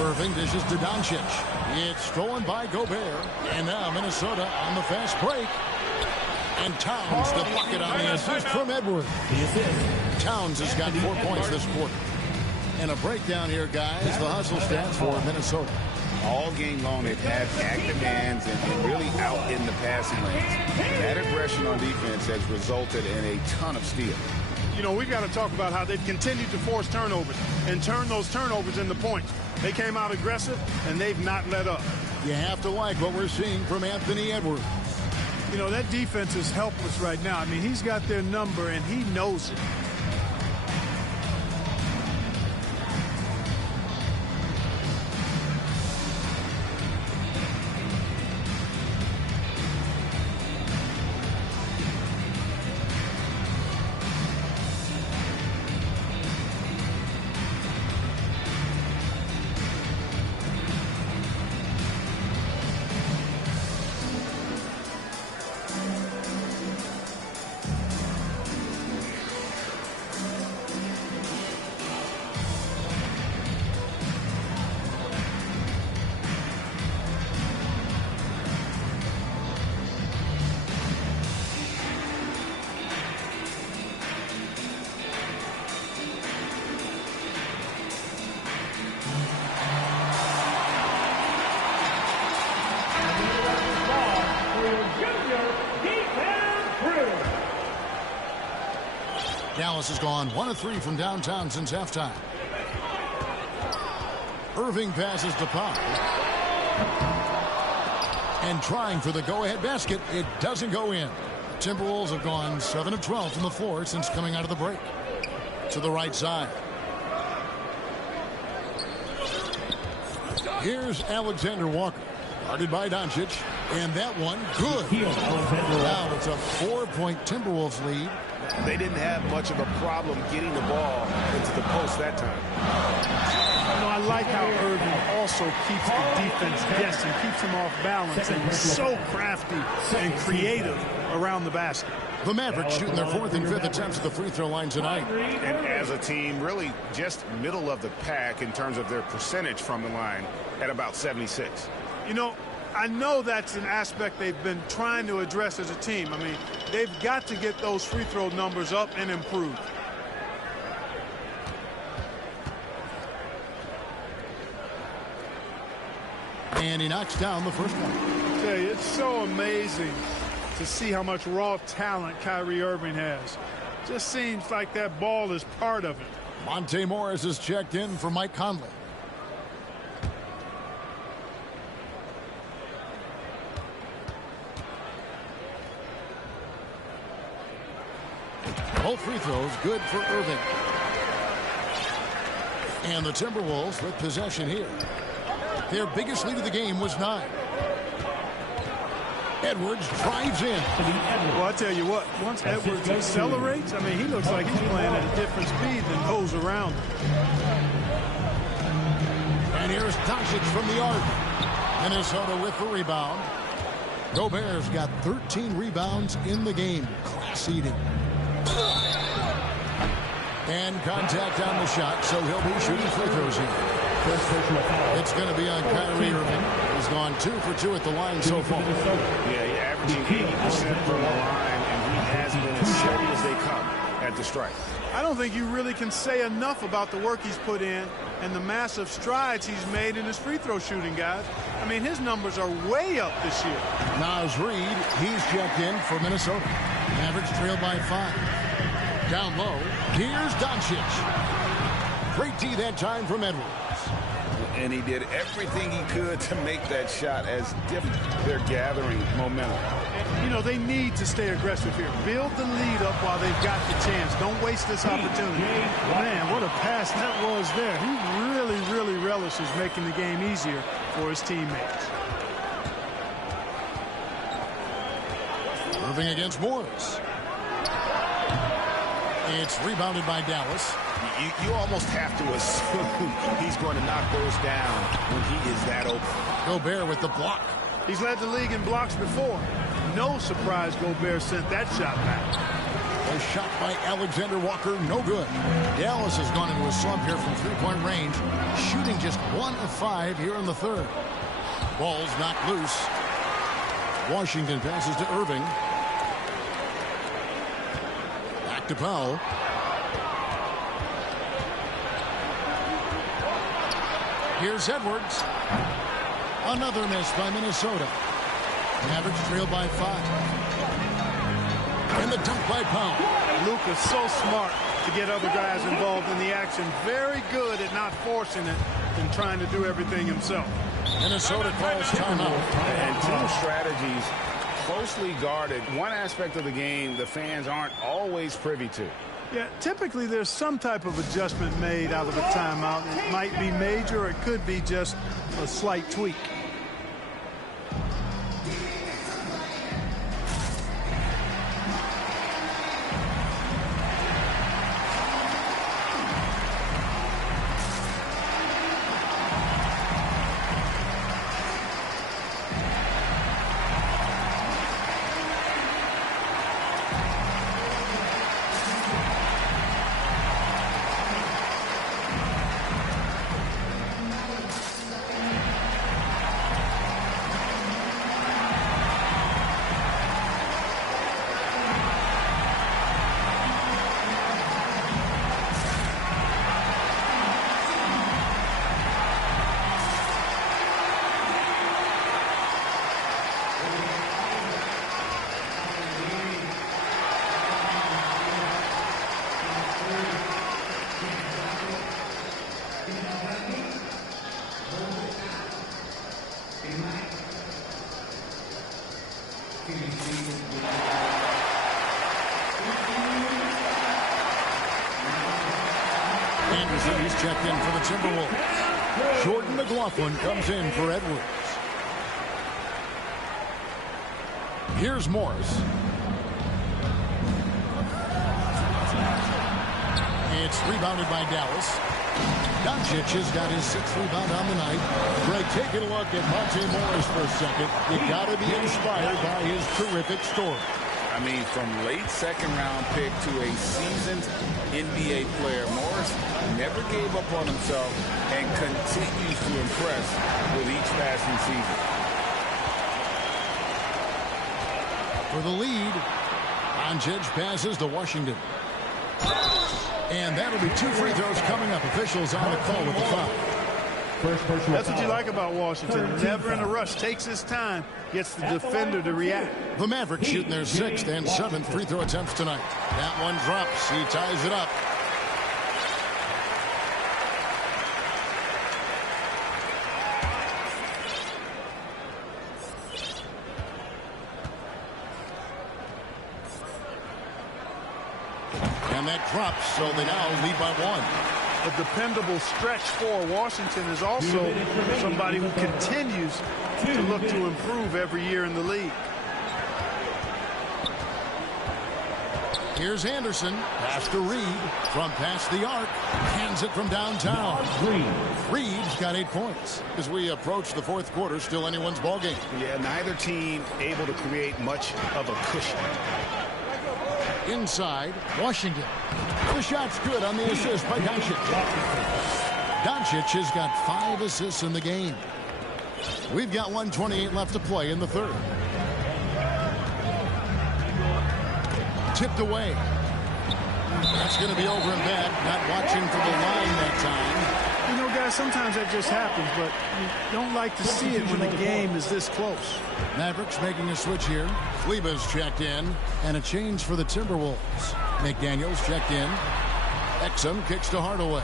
Irving dishes to Doncic. It's stolen by Gobert. And now Minnesota on the fast break. And Towns the bucket on the assist from Edwards. Towns has got 4 points this quarter. And a breakdown here, guys. The hustle stats for Minnesota. All game long, they've had active hands and really out in the passing lanes. That aggression on defense has resulted in a ton of steals. You know, we've got to talk about how they've continued to force turnovers and turn those turnovers into points. They came out aggressive, and they've not let up. You have to like what we're seeing from Anthony Edwards. You know, that defense is helpless right now. I mean, he's got their number, and he knows it. Dallas has gone 1 of 3 from downtown since halftime. Irving passes to Pop. And trying for the go-ahead basket, it doesn't go in. The Timberwolves have gone 7 of 12 from the floor since coming out of the break. To the right side. Here's Alexander Walker. Guarded by Doncic. And that one, good. Now it's a 4-point Timberwolves lead. They didn't have much of a problem getting the ball into the post that time. You know, I like how Irving also keeps the defense guessing, keeps them off balance, and he's so crafty and creative around the basket. The Mavericks shooting their 4th and 5th attempts at the free throw line tonight. And as a team, really just middle of the pack in terms of their percentage from the line at about 76. You know, I know that's an aspect they've been trying to address as a team. I mean, they've got to get those free throw numbers up and improve. And he knocks down the first one. I tell you, it's so amazing to see how much raw talent Kyrie Irving has. Just seems like that ball is part of it. Monte Morris is checked in for Mike Conley. Both free throws good for Irving. And the Timberwolves with possession here. Their biggest lead of the game was 9. Edwards drives in. Well, I tell you what, once Edwards accelerates, I mean, he looks like he's playing at a different speed than those around him. And here's Doncic from the arc. Minnesota with the rebound. Gobert's got 13 rebounds in the game. Class eating. And contact on the shot, so he'll be shooting free throws here. It's going to be on Kyrie Irving. He's gone 2 for 2 at the line so far. Yeah, he's averaging 80% from the line, and he has been as steady as they come at the strike. I don't think you really can say enough about the work he's put in and the massive strides he's made in his free throw shooting, guys. I mean, his numbers are way up this year. Naz Reid, he's checked in for Minnesota. Mavericks trail by 5. Down low, here's Doncic. Great D that time from Edwards. And he did everything he could to make that shot as different. They're gathering momentum. And, you know, they need to stay aggressive here. Build the lead up while they've got the chance. Don't waste this opportunity. Man, what a pass that was there. He really, really relishes making the game easier for his teammates. Irving against Morris. It's rebounded by Dallas. You almost have to assume he's going to knock those down when he is that open. Gobert with the block. He's led the league in blocks before. No surprise Gobert sent that shot back. A shot by Alexander Walker, no good. Dallas has gone into a slump here from three-point range, shooting just 1 of 5 here in the third. Ball's knocked loose. Washington passes to Irving. Back to Powell. Here's Edwards. Another miss by Minnesota. Mavericks trail by 5. And the dunk by Powell. Luka's so smart to get other guys involved in the action. Very good at not forcing it and trying to do everything himself. Minnesota calls timeout. And team strategies closely guarded. One aspect of the game the fans aren't always privy to. Yeah, typically there's some type of adjustment made out of a timeout. It might be major, or it could be just a slight tweak. Anderson, he's checked in for the Timberwolves. Jordan McLaughlin comes in for Edwards. Here's Morris. It's rebounded by Dallas. Doncic has got his 6th rebound on the night. Greg, taking a look at Monte Morris for a second. You got to be inspired by his terrific story. I mean, from late second-round pick to a seasoned NBA player, Morris never gave up on himself and continues to impress with each passing season. For the lead, Doncic passes to Washington. And that'll be 2 free throws coming up. Officials on the call with the foul. That's what you like about Washington. Never in a rush. Takes his time. Gets the defender to react. The Mavericks shooting their 6th and 7th free throw attempts tonight. That one drops. He ties it up. And that drops, so they now lead by 1. A dependable stretch for Washington is also somebody who continues to look to improve every year in the league. Here's Anderson. Pass to Reed from past the arc. Hands it from downtown. Reed's got 8 points. As we approach the 4th quarter, still anyone's ballgame. Yeah, neither team able to create much of a cushion. Inside, Washington. The shot's good on the assist by Doncic. Doncic has got 5 assists in the game. We've got 1:28 left to play in the third. Tipped away. That's going to be over and back. Not watching for the line that time. You know, guys, sometimes that just happens, but you don't like to see it when the game is this close. Mavericks making a switch here. Kleba's checked in, and a change for the Timberwolves. McDaniels checked in. Exum kicks to Hardaway.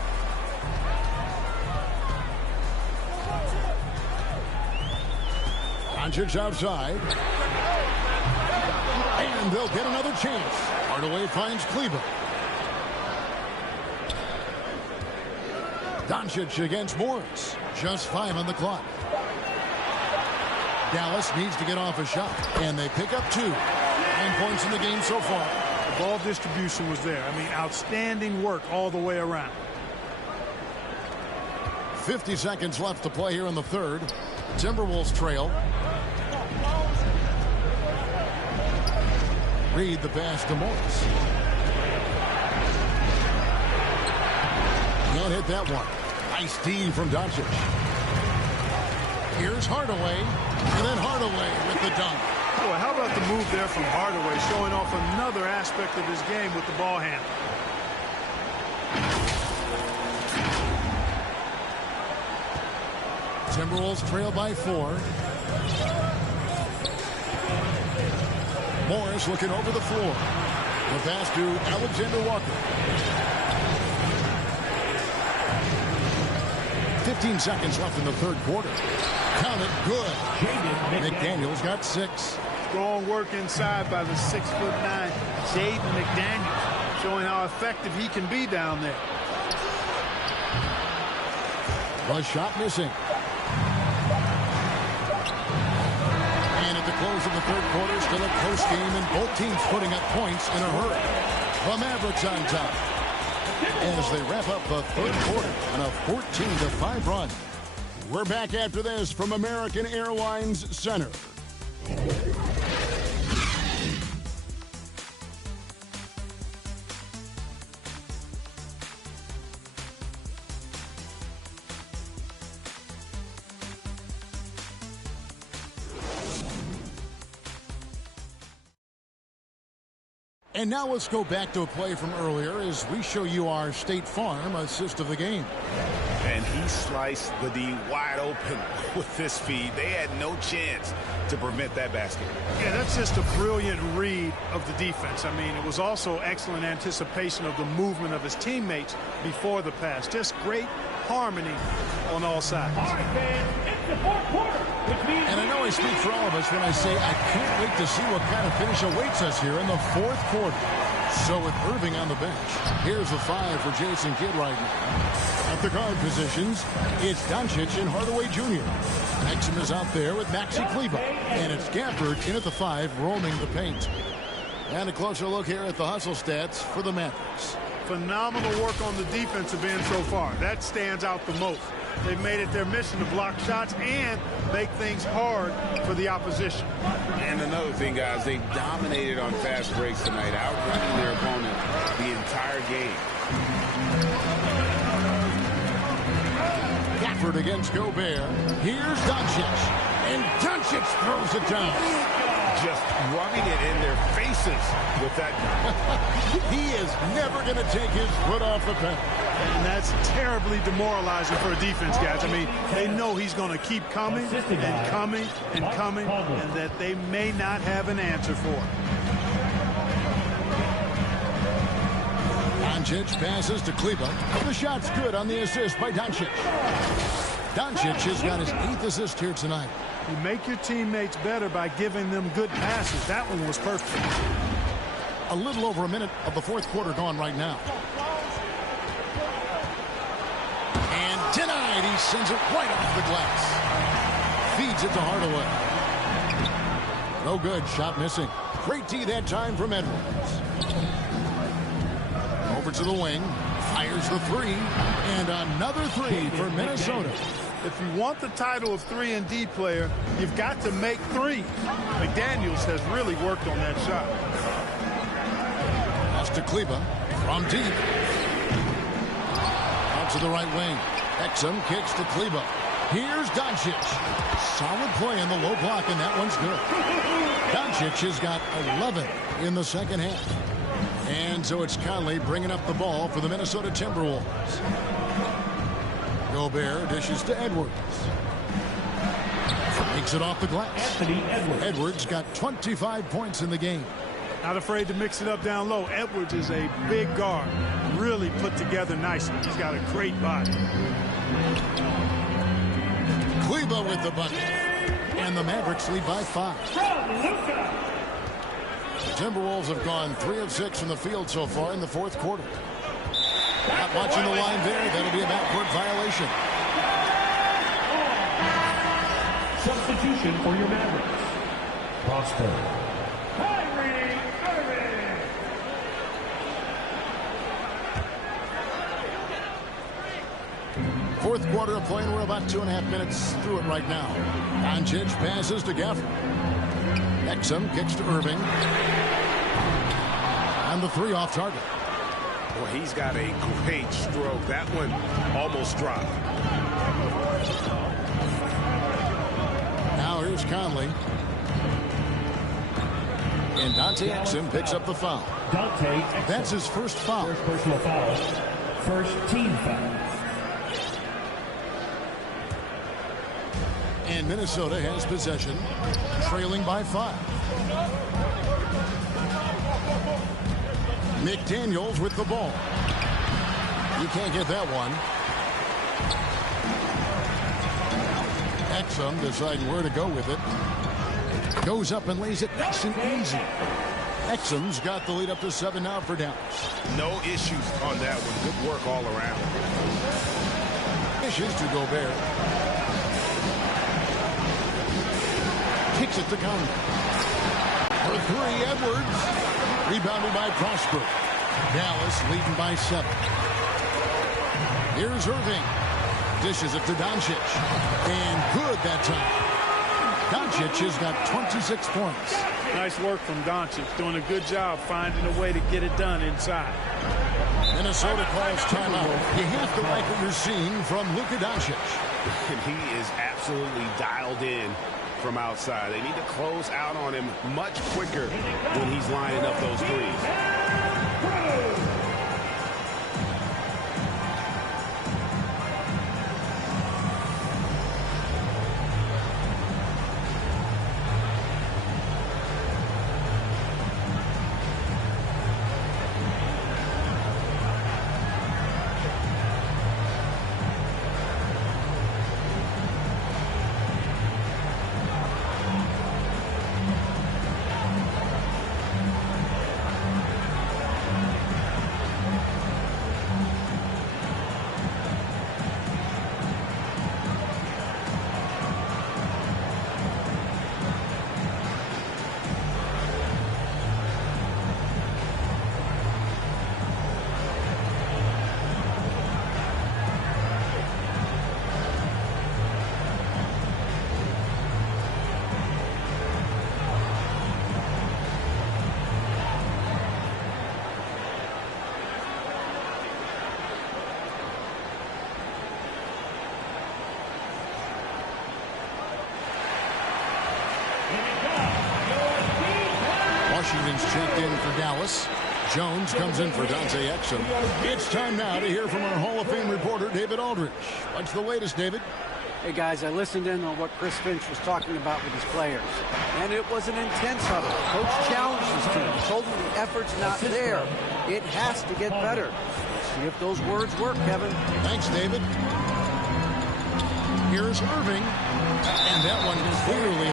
Doncic outside. And they'll get another chance. Hardaway finds Kleber. Doncic against Morris. Just 5 on the clock. Dallas needs to get off a shot, and they pick up 2. 9 points in the game so far. The ball distribution was there. I mean, outstanding work all the way around. 50 seconds left to play here in the third. Timberwolves trail. Reed the pass to Morris. Can't hit that one. Nice D from Doncic. Here's Hardaway, and then Hardaway with the dunk. Boy, how about the move there from Hardaway, showing off another aspect of his game with the ball handle. Timberwolves trail by 4. Morris looking over the floor. The pass to Alexander Walker. 15 seconds left in the third quarter. Count it, good. McDaniels got 6. Strong work inside by the 6'9" Jaden McDaniels, showing how effective he can be down there. The shot missing. And at the close of the third quarter, still a close game, and both teams putting up points in a hurry. The Mavericks on top as they wrap up the third quarter on a 14-5 run. We're back after this from American Airlines Center. And now let's go back to a play from earlier as we show you our State Farm assist of the game. And he sliced the D wide open with this feed. They had no chance to prevent that basket. Yeah, that's just a brilliant read of the defense. I mean, it was also excellent anticipation of the movement of his teammates before the pass. Just great harmony on all sides. All right, fans, it's the fourth quarter, which means... And I know I speak for all of us when I say I can't wait to see what kind of finish awaits us here in the fourth quarter. So with Irving on the bench, here's the 5 for Jason Kidd right now. At the guard positions, it's Doncic and Hardaway Jr. Exum is out there with Maxi Kleber. And it's Gafford in at the 5, roaming the paint. And a closer look here at the hustle stats for the Mavericks. Phenomenal work on the defensive end so far. That stands out the most. They've made it their mission to block shots and make things hard for the opposition. And another thing, guys, they've dominated on fast breaks tonight, outrunning their opponent the entire game. Gafford against Gobert. Here's Doncic. And Doncic throws it down. Just rubbing it in their faces with that. He is never going to take his foot off the pedal. And that's terribly demoralizing for a defense, guys. I mean, they know he's going to keep coming and coming and coming, and that they may not have an answer for. Doncic passes to Kleber. The shot's good on the assist by Doncic. Doncic has got his 8th assist here tonight. You make your teammates better by giving them good passes. That one was perfect. A little over a minute of the fourth quarter gone right now. And denied. He sends it right off the glass. Feeds it to Hardaway. No good. Shot missing. Great D that time from Edwards. Over to the wing. Fires the 3. And another 3 for Minnesota. If you want the title of 3-and-D player, you've got to make 3. McDaniels has really worked on that shot. Pass to Kleber from deep. Out to the right wing. Exum kicks to Kleber. Here's Doncic. Solid play in the low block, and that one's good. Doncic has got 11 in the second half. And so it's Conley bringing up the ball for the Minnesota Timberwolves. Gobert dishes to Edwards. Takes it off the glass. Edwards got 25 points in the game. Not afraid to mix it up down low. Edwards is a big guard. Really put together nicely. He's got a great body. Kleber with the bucket. And the Mavericks lead by 5. The Timberwolves have gone 3 of 6 from the field so far in the fourth quarter. Not watching the line there. That'll be a backcourt violation. Substitution for your Mavericks. Roster. Fourth quarter of play, and we're about 2.5 minutes through it right now. Doncic passes to Gafford. Exum kicks to Irving. And the 3 off target. Well, he's got a great stroke. That one almost dropped. Now here's Conley. And Dante Exum picks up the foul. That's his first foul. First personal foul. First team foul. And Minnesota has possession, trailing by 5. McDaniels with the ball. You can't get that one. Exum deciding where to go with it. Goes up and lays it nice and easy. Exum's got the lead up to 7 now for Dallas. No issues on that one. Good work all around. Dishes to Gobert. Kicks it to Conley. For 3, Edwards. Rebounded by Prosper. Dallas leading by 7. Here's Irving. Dishes it to Doncic. And good that time. Doncic has got 26 points. Nice work from Doncic. Doing a good job finding a way to get it done inside. Minnesota calls timeout. You have to like what you're seeing from Luka Doncic. And he is absolutely dialed in from outside. They need to close out on him much quicker when he's lining up those threes. Washington's checked in for Dallas. Jones comes in for Dante Exum. It's time now to hear from our Hall of Fame reporter, David Aldridge. What's the latest, David? Hey, guys, I listened in on what Chris Finch was talking about with his players. And it was an intense huddle. Coach challenged his team. He told them the effort's not there. It has to get better. Let's see if those words work, Kevin. Thanks, David. Here's Irving. And that one is clearly...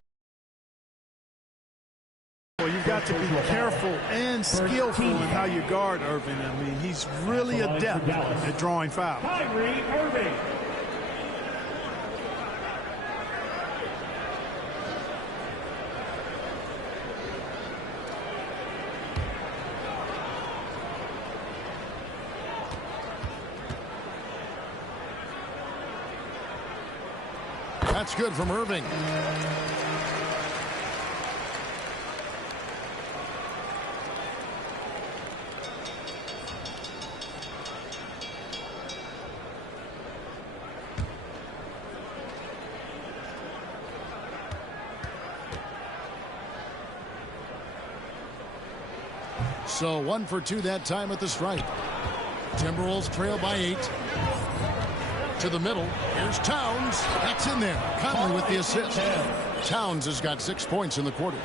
Well, you've got to be careful and skillful in how you guard Irving. I mean, he's really adept at drawing fouls. Kyrie Irving. That's good from Irving. So 1 for 2 that time at the stripe. Timberwolves trail by 8. To the middle. Here's Towns. That's in there. Conley with the assist. Towns has got 6 points in the quarter.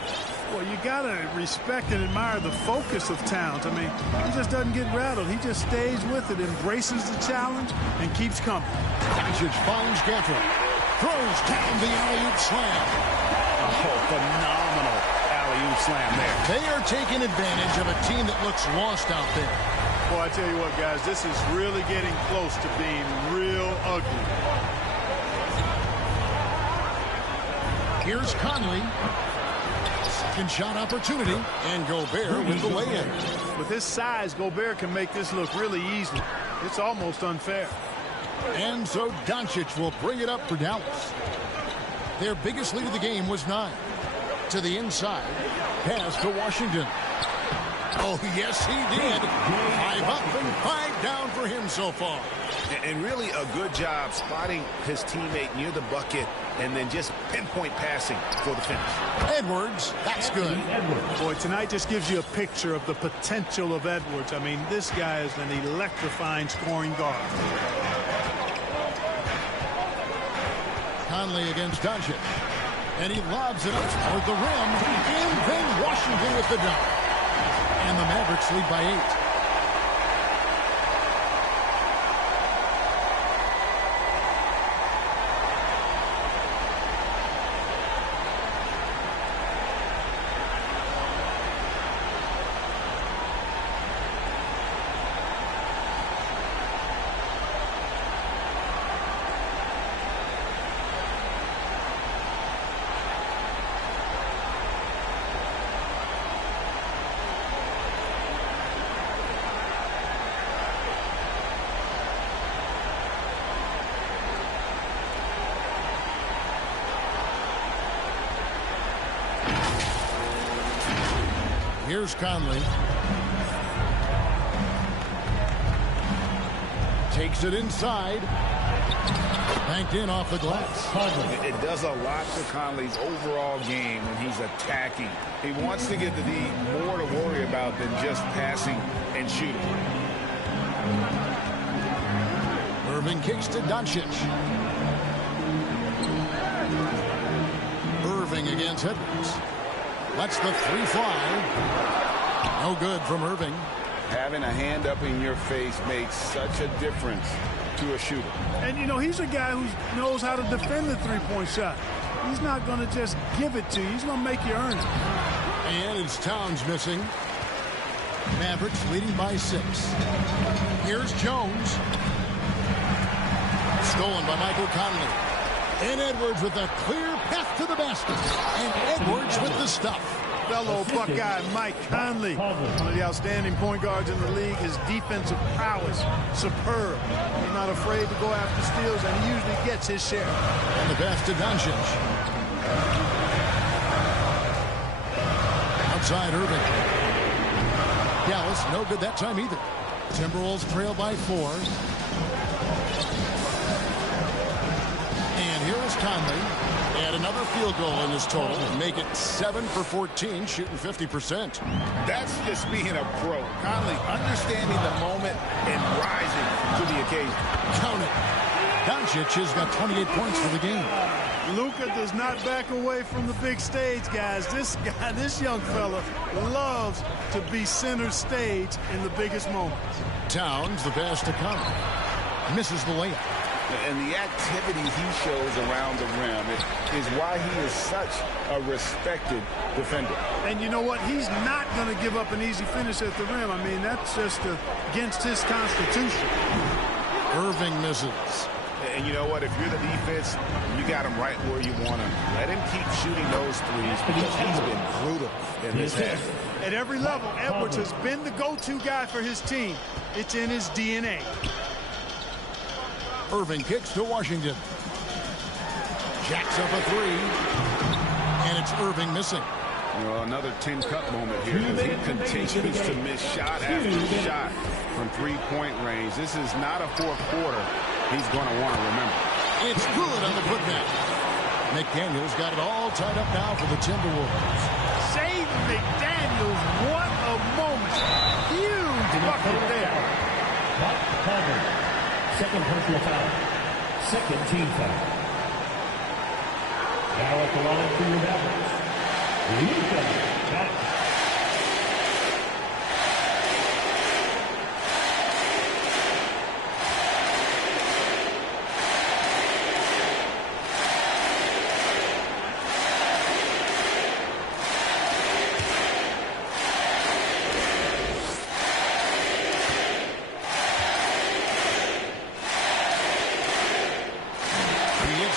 Well, you got to respect and admire the focus of Towns. I mean, he just doesn't get rattled. He just stays with it, embraces the challenge, and keeps coming. Doncic finds Gafford. Throws down the alley-oop slam. Oh, phenomenal alley-oop slam there. They are taking advantage of a team that looks lost out there. Boy, I tell you what, guys, this is really getting close to being real ugly. Here's Conley. Second shot opportunity. And Gobert with the lay-in. With his size, Gobert can make this look really easy. It's almost unfair. And so Doncic will bring it up for Dallas. Their biggest lead of the game was 9. To the inside. Pass to Washington. Oh, yes, he did. 5 up and 5 down for him so far. And really a good job spotting his teammate near the bucket and then just pinpoint passing for the finish. Edwards, that's good. Boy, tonight just gives you a picture of the potential of Edwards. I mean, this guy is an electrifying scoring guard. Conley against Doncic. And he lobs it up toward the rim. And then Washington with the dunk. And the Mavericks lead by 8. Here's Conley. Takes it inside. Banked in off the glass. It does a lot to Conley's overall game when he's attacking. He wants to get the D more to worry about than just passing and shooting. Irving kicks to Doncic. Irving against Edwards. Lets the 3 fly. No good from Irving. Having a hand up in your face makes such a difference to a shooter. And, you know, he's a guy who knows how to defend the three-point shot. He's not going to just give it to you. He's going to make you earn it. And it's Towns missing. Mavericks leading by 6. Here's Jones. Stolen by Michael Conley. And Edwards with a clear path to the basket. And Edwards with the stuff. Fellow Buckeye Mike Conley, one of the outstanding point guards in the league. His defensive prowess, superb. He's not afraid to go after steals, and he usually gets his share. And the pass to Doncic. Outside Irving. Dallas, no good that time either. Timberwolves trail by 4. And here is Conley. Add another field goal in his total and make it 7 for 14, shooting 50%. That's just being a pro. Conley understanding the moment and rising to the occasion. Count it. Doncic has got 28 points for the game. Luka does not back away from the big stage, guys. This young fella loves to be center stage in the biggest moments. Towns, the pass to Conley. Misses the layup. And the activity he shows around the rim is why he is such a respected defender. And you know what? He's not going to give up an easy finish at the rim. I mean, that's just against his constitution. Irving misses. And you know what? If you're the defense, you got him right where you want him. Let him keep shooting those threes because he's been brutal in this half. At every level, Edwards has been the go-to guy for his team. It's in his DNA. Irving kicks to Washington. Jacks up a 3. And it's Irving missing. Well, another Tin Cup moment here as he continues to miss shot after shot from three-point range. This is not a fourth quarter he's going to want to remember. It's good on the putback. McDaniels got it all tied up now for the Timberwolves. Save McDaniels. What a moment. Huge bucket there. Second personal foul. Second team foul. Now at the line for your Mavericks, Luka Doncic.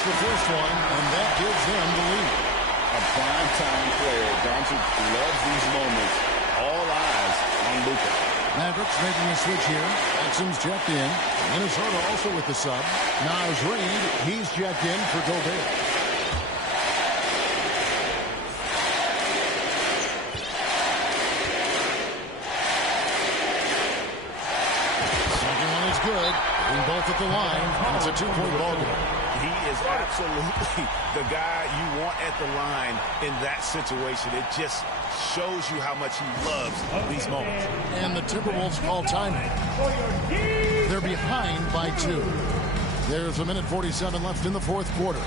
The first one, and that gives them the lead. A prime-time player. Doncic loves these moments. All eyes on Luka. Mavericks making a switch here. Exum's checked in. Minnesota also with the sub. Naz Reid, he's checked in for Gobert. both at the line. And it's a 2-point ball game. He is absolutely the guy you want at the line in that situation. It just shows you how much he loves these moments. And the Timberwolves call timeout. They're behind by 2. There's 1:47 left in the fourth quarter.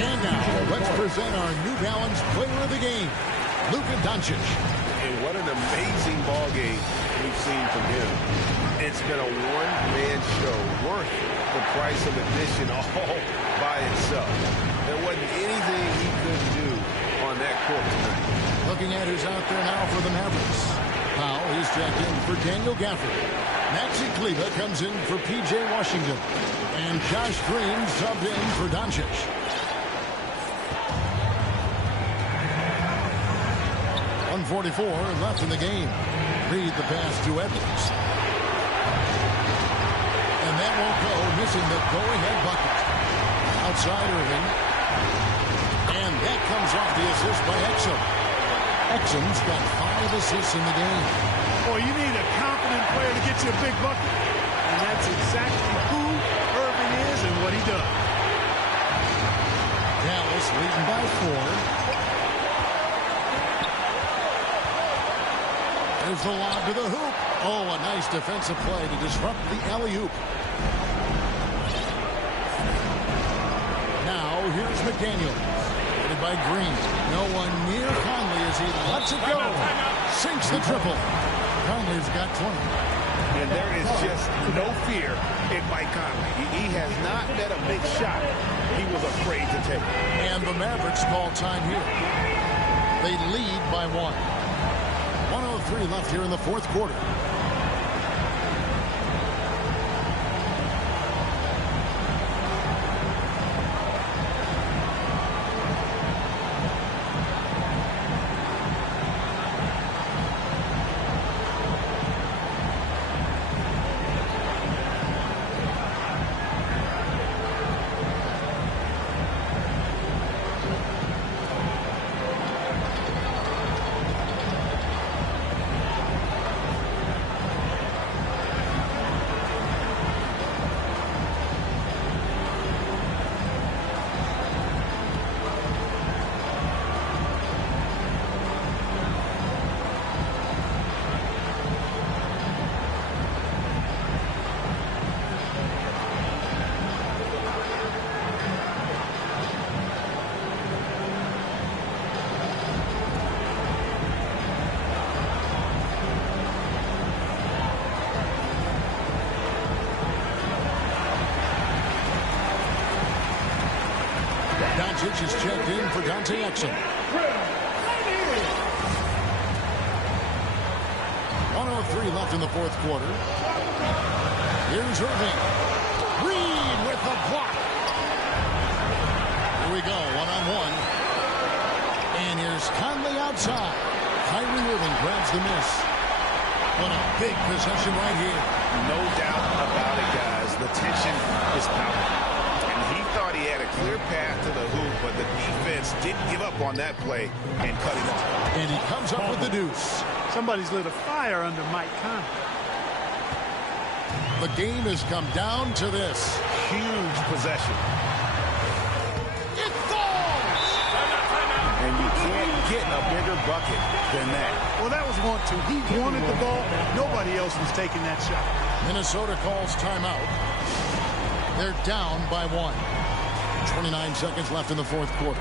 And now, let's present our New Balance Player of the Game, Luka Doncic. And what an amazing ball game we've seen from him. It's been a one-man show worth the price of admission all by itself. There wasn't anything he couldn't do on that court tonight. Looking at who's out there now for the Mavericks. Powell, he's checked in for Daniel Gafford. Maxi Kleber comes in for P.J. Washington. And Josh Green subbed in for Doncic. 1:44 left in the game. Reed the pass to Edwards. And that won't go, missing the go-ahead bucket. Outside Irving. And that comes off the assist by Exum. Exum's got 5 assists in the game. Boy, you need a confident player to get you a big bucket. And that's exactly who Irving is and what he does. Dallas leading by 4. There's the lob to the hoop. Oh, a nice defensive play to disrupt the alley-oop. Now, here's McDaniel. Headed by Green. No one near Conley as he lets it go. Sinks the triple. Conley's got 20. And there is just no fear in Mike Conley. He has not met a big shot he was afraid to take. And the Mavericks call time here. They lead by 1. 1:03 left here in the fourth quarter. Doncic is checked in for Dante Exum. 1:03 left in the fourth quarter. Here's Irving. Reed with the block. Here we go, one-on-one. And here's Conley outside. Kyrie Irving grabs the miss. What a big possession right here. No doubt about it, guys. The tension is palpable. He thought he had a clear path to the hoop, but the defense didn't give up on that play and cut him off. And he comes up with the deuce. Somebody's lit a fire under Mike Conley. The game has come down to this. Huge possession. It falls! And you can't getting a bigger bucket than that. Well, that was 1-2. He wanted the ball. Nobody else was taking that shot. Minnesota calls timeout. They're down by 1. 29 seconds left in the fourth quarter.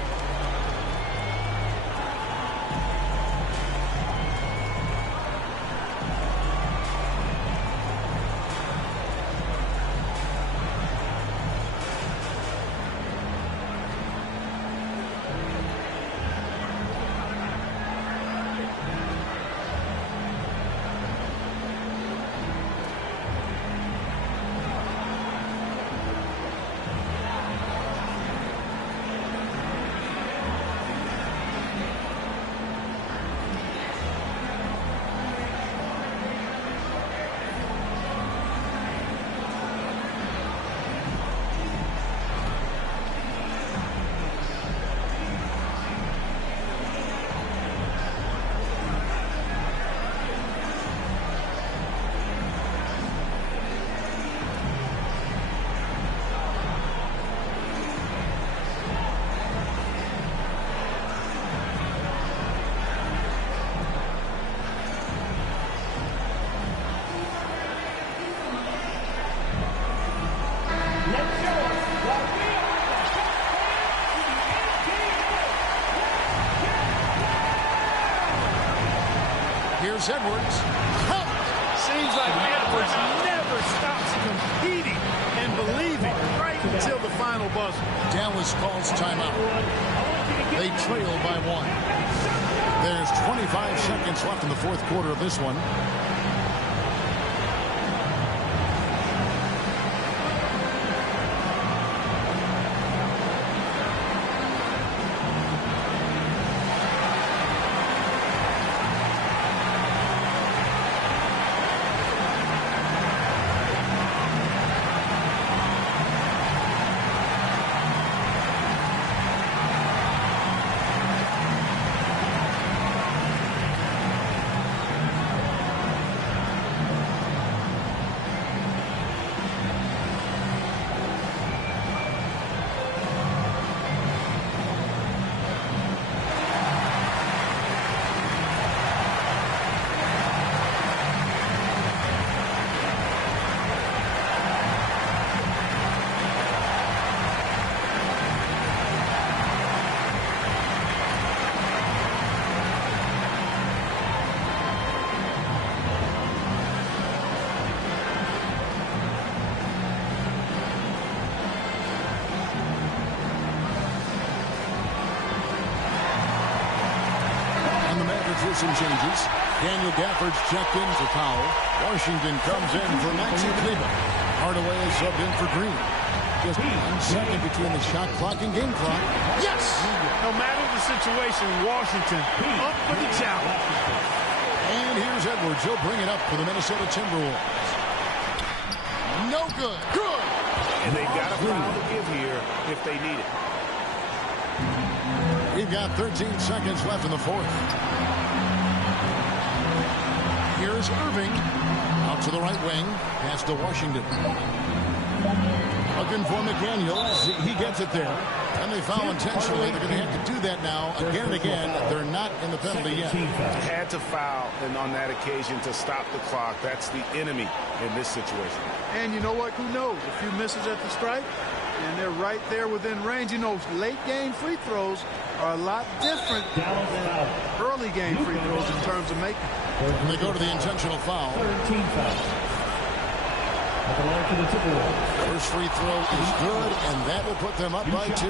Edwards. Seems like Edwards never stops competing and believing right until the final buzzer. Dallas calls timeout. They trail by 1. There's 25 seconds left in the fourth quarter of this one. Some changes. Daniel Gafford's checked in for Powell. Washington comes in for Maxi Kleber. Hardaway is subbed in for Green. Just 1 second between the shot clock and game clock. Yes! No matter the situation, Washington up for the challenge. And here's Edwards. He'll bring it up for the Minnesota Timberwolves. No good. Good! And they've got a foul to give here if they need it. We've got 13 seconds left in the fourth. Here's Irving. Out to the right wing. Pass to Washington. Looking for McDaniels. He gets it there. And they foul intentionally. They're going to have to do that now again and again. They're not in the penalty yet. Had to foul, and on that occasion to stop the clock. That's the enemy in this situation. And you know what? Who knows? A few misses at the stripe, and they're right there within range. You know, late game free throws are a lot different than early game free throws in terms of making. And they go to the intentional foul. 13 fouls. At the line for the Timberwolves. First free throw is good, and that will put them up by 2.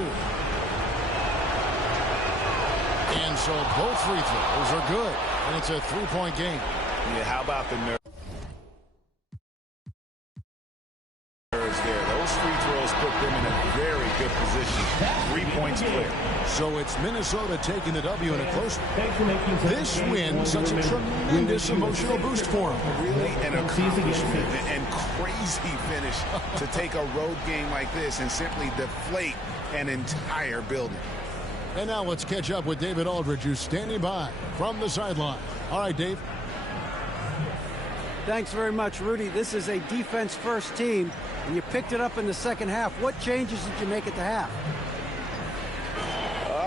And so both free throws are good, and it's a 3-point game. Yeah, how about the nerves there? Those free throws put them in a very good position. 3 points clear. So it's Minnesota taking the W in a close one. This win, such a tremendous emotional boost for them. Really an accomplishment and crazy finish to take a road game like this and simply deflate an entire building. And now let's catch up with David Aldridge, who's standing by from the sideline. All right, Dave. Thanks very much, Rudy. This is a defense-first team, and you picked it up in the second half. What changes did you make at the half?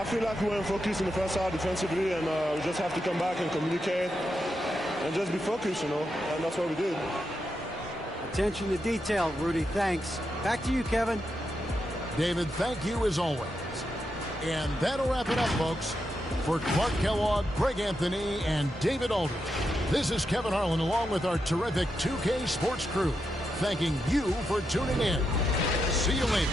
I feel like we weren't focused in the first half defensively, and we just have to come back and communicate and just be focused, you know, and that's what we did. Attention to detail, Rudy. Thanks. Back to you, Kevin. David, thank you as always. And that'll wrap it up, folks. For Clark Kellogg, Greg Anthony, and David Aldridge, this is Kevin Harlan along with our terrific 2K Sports crew, thanking you for tuning in. See you later.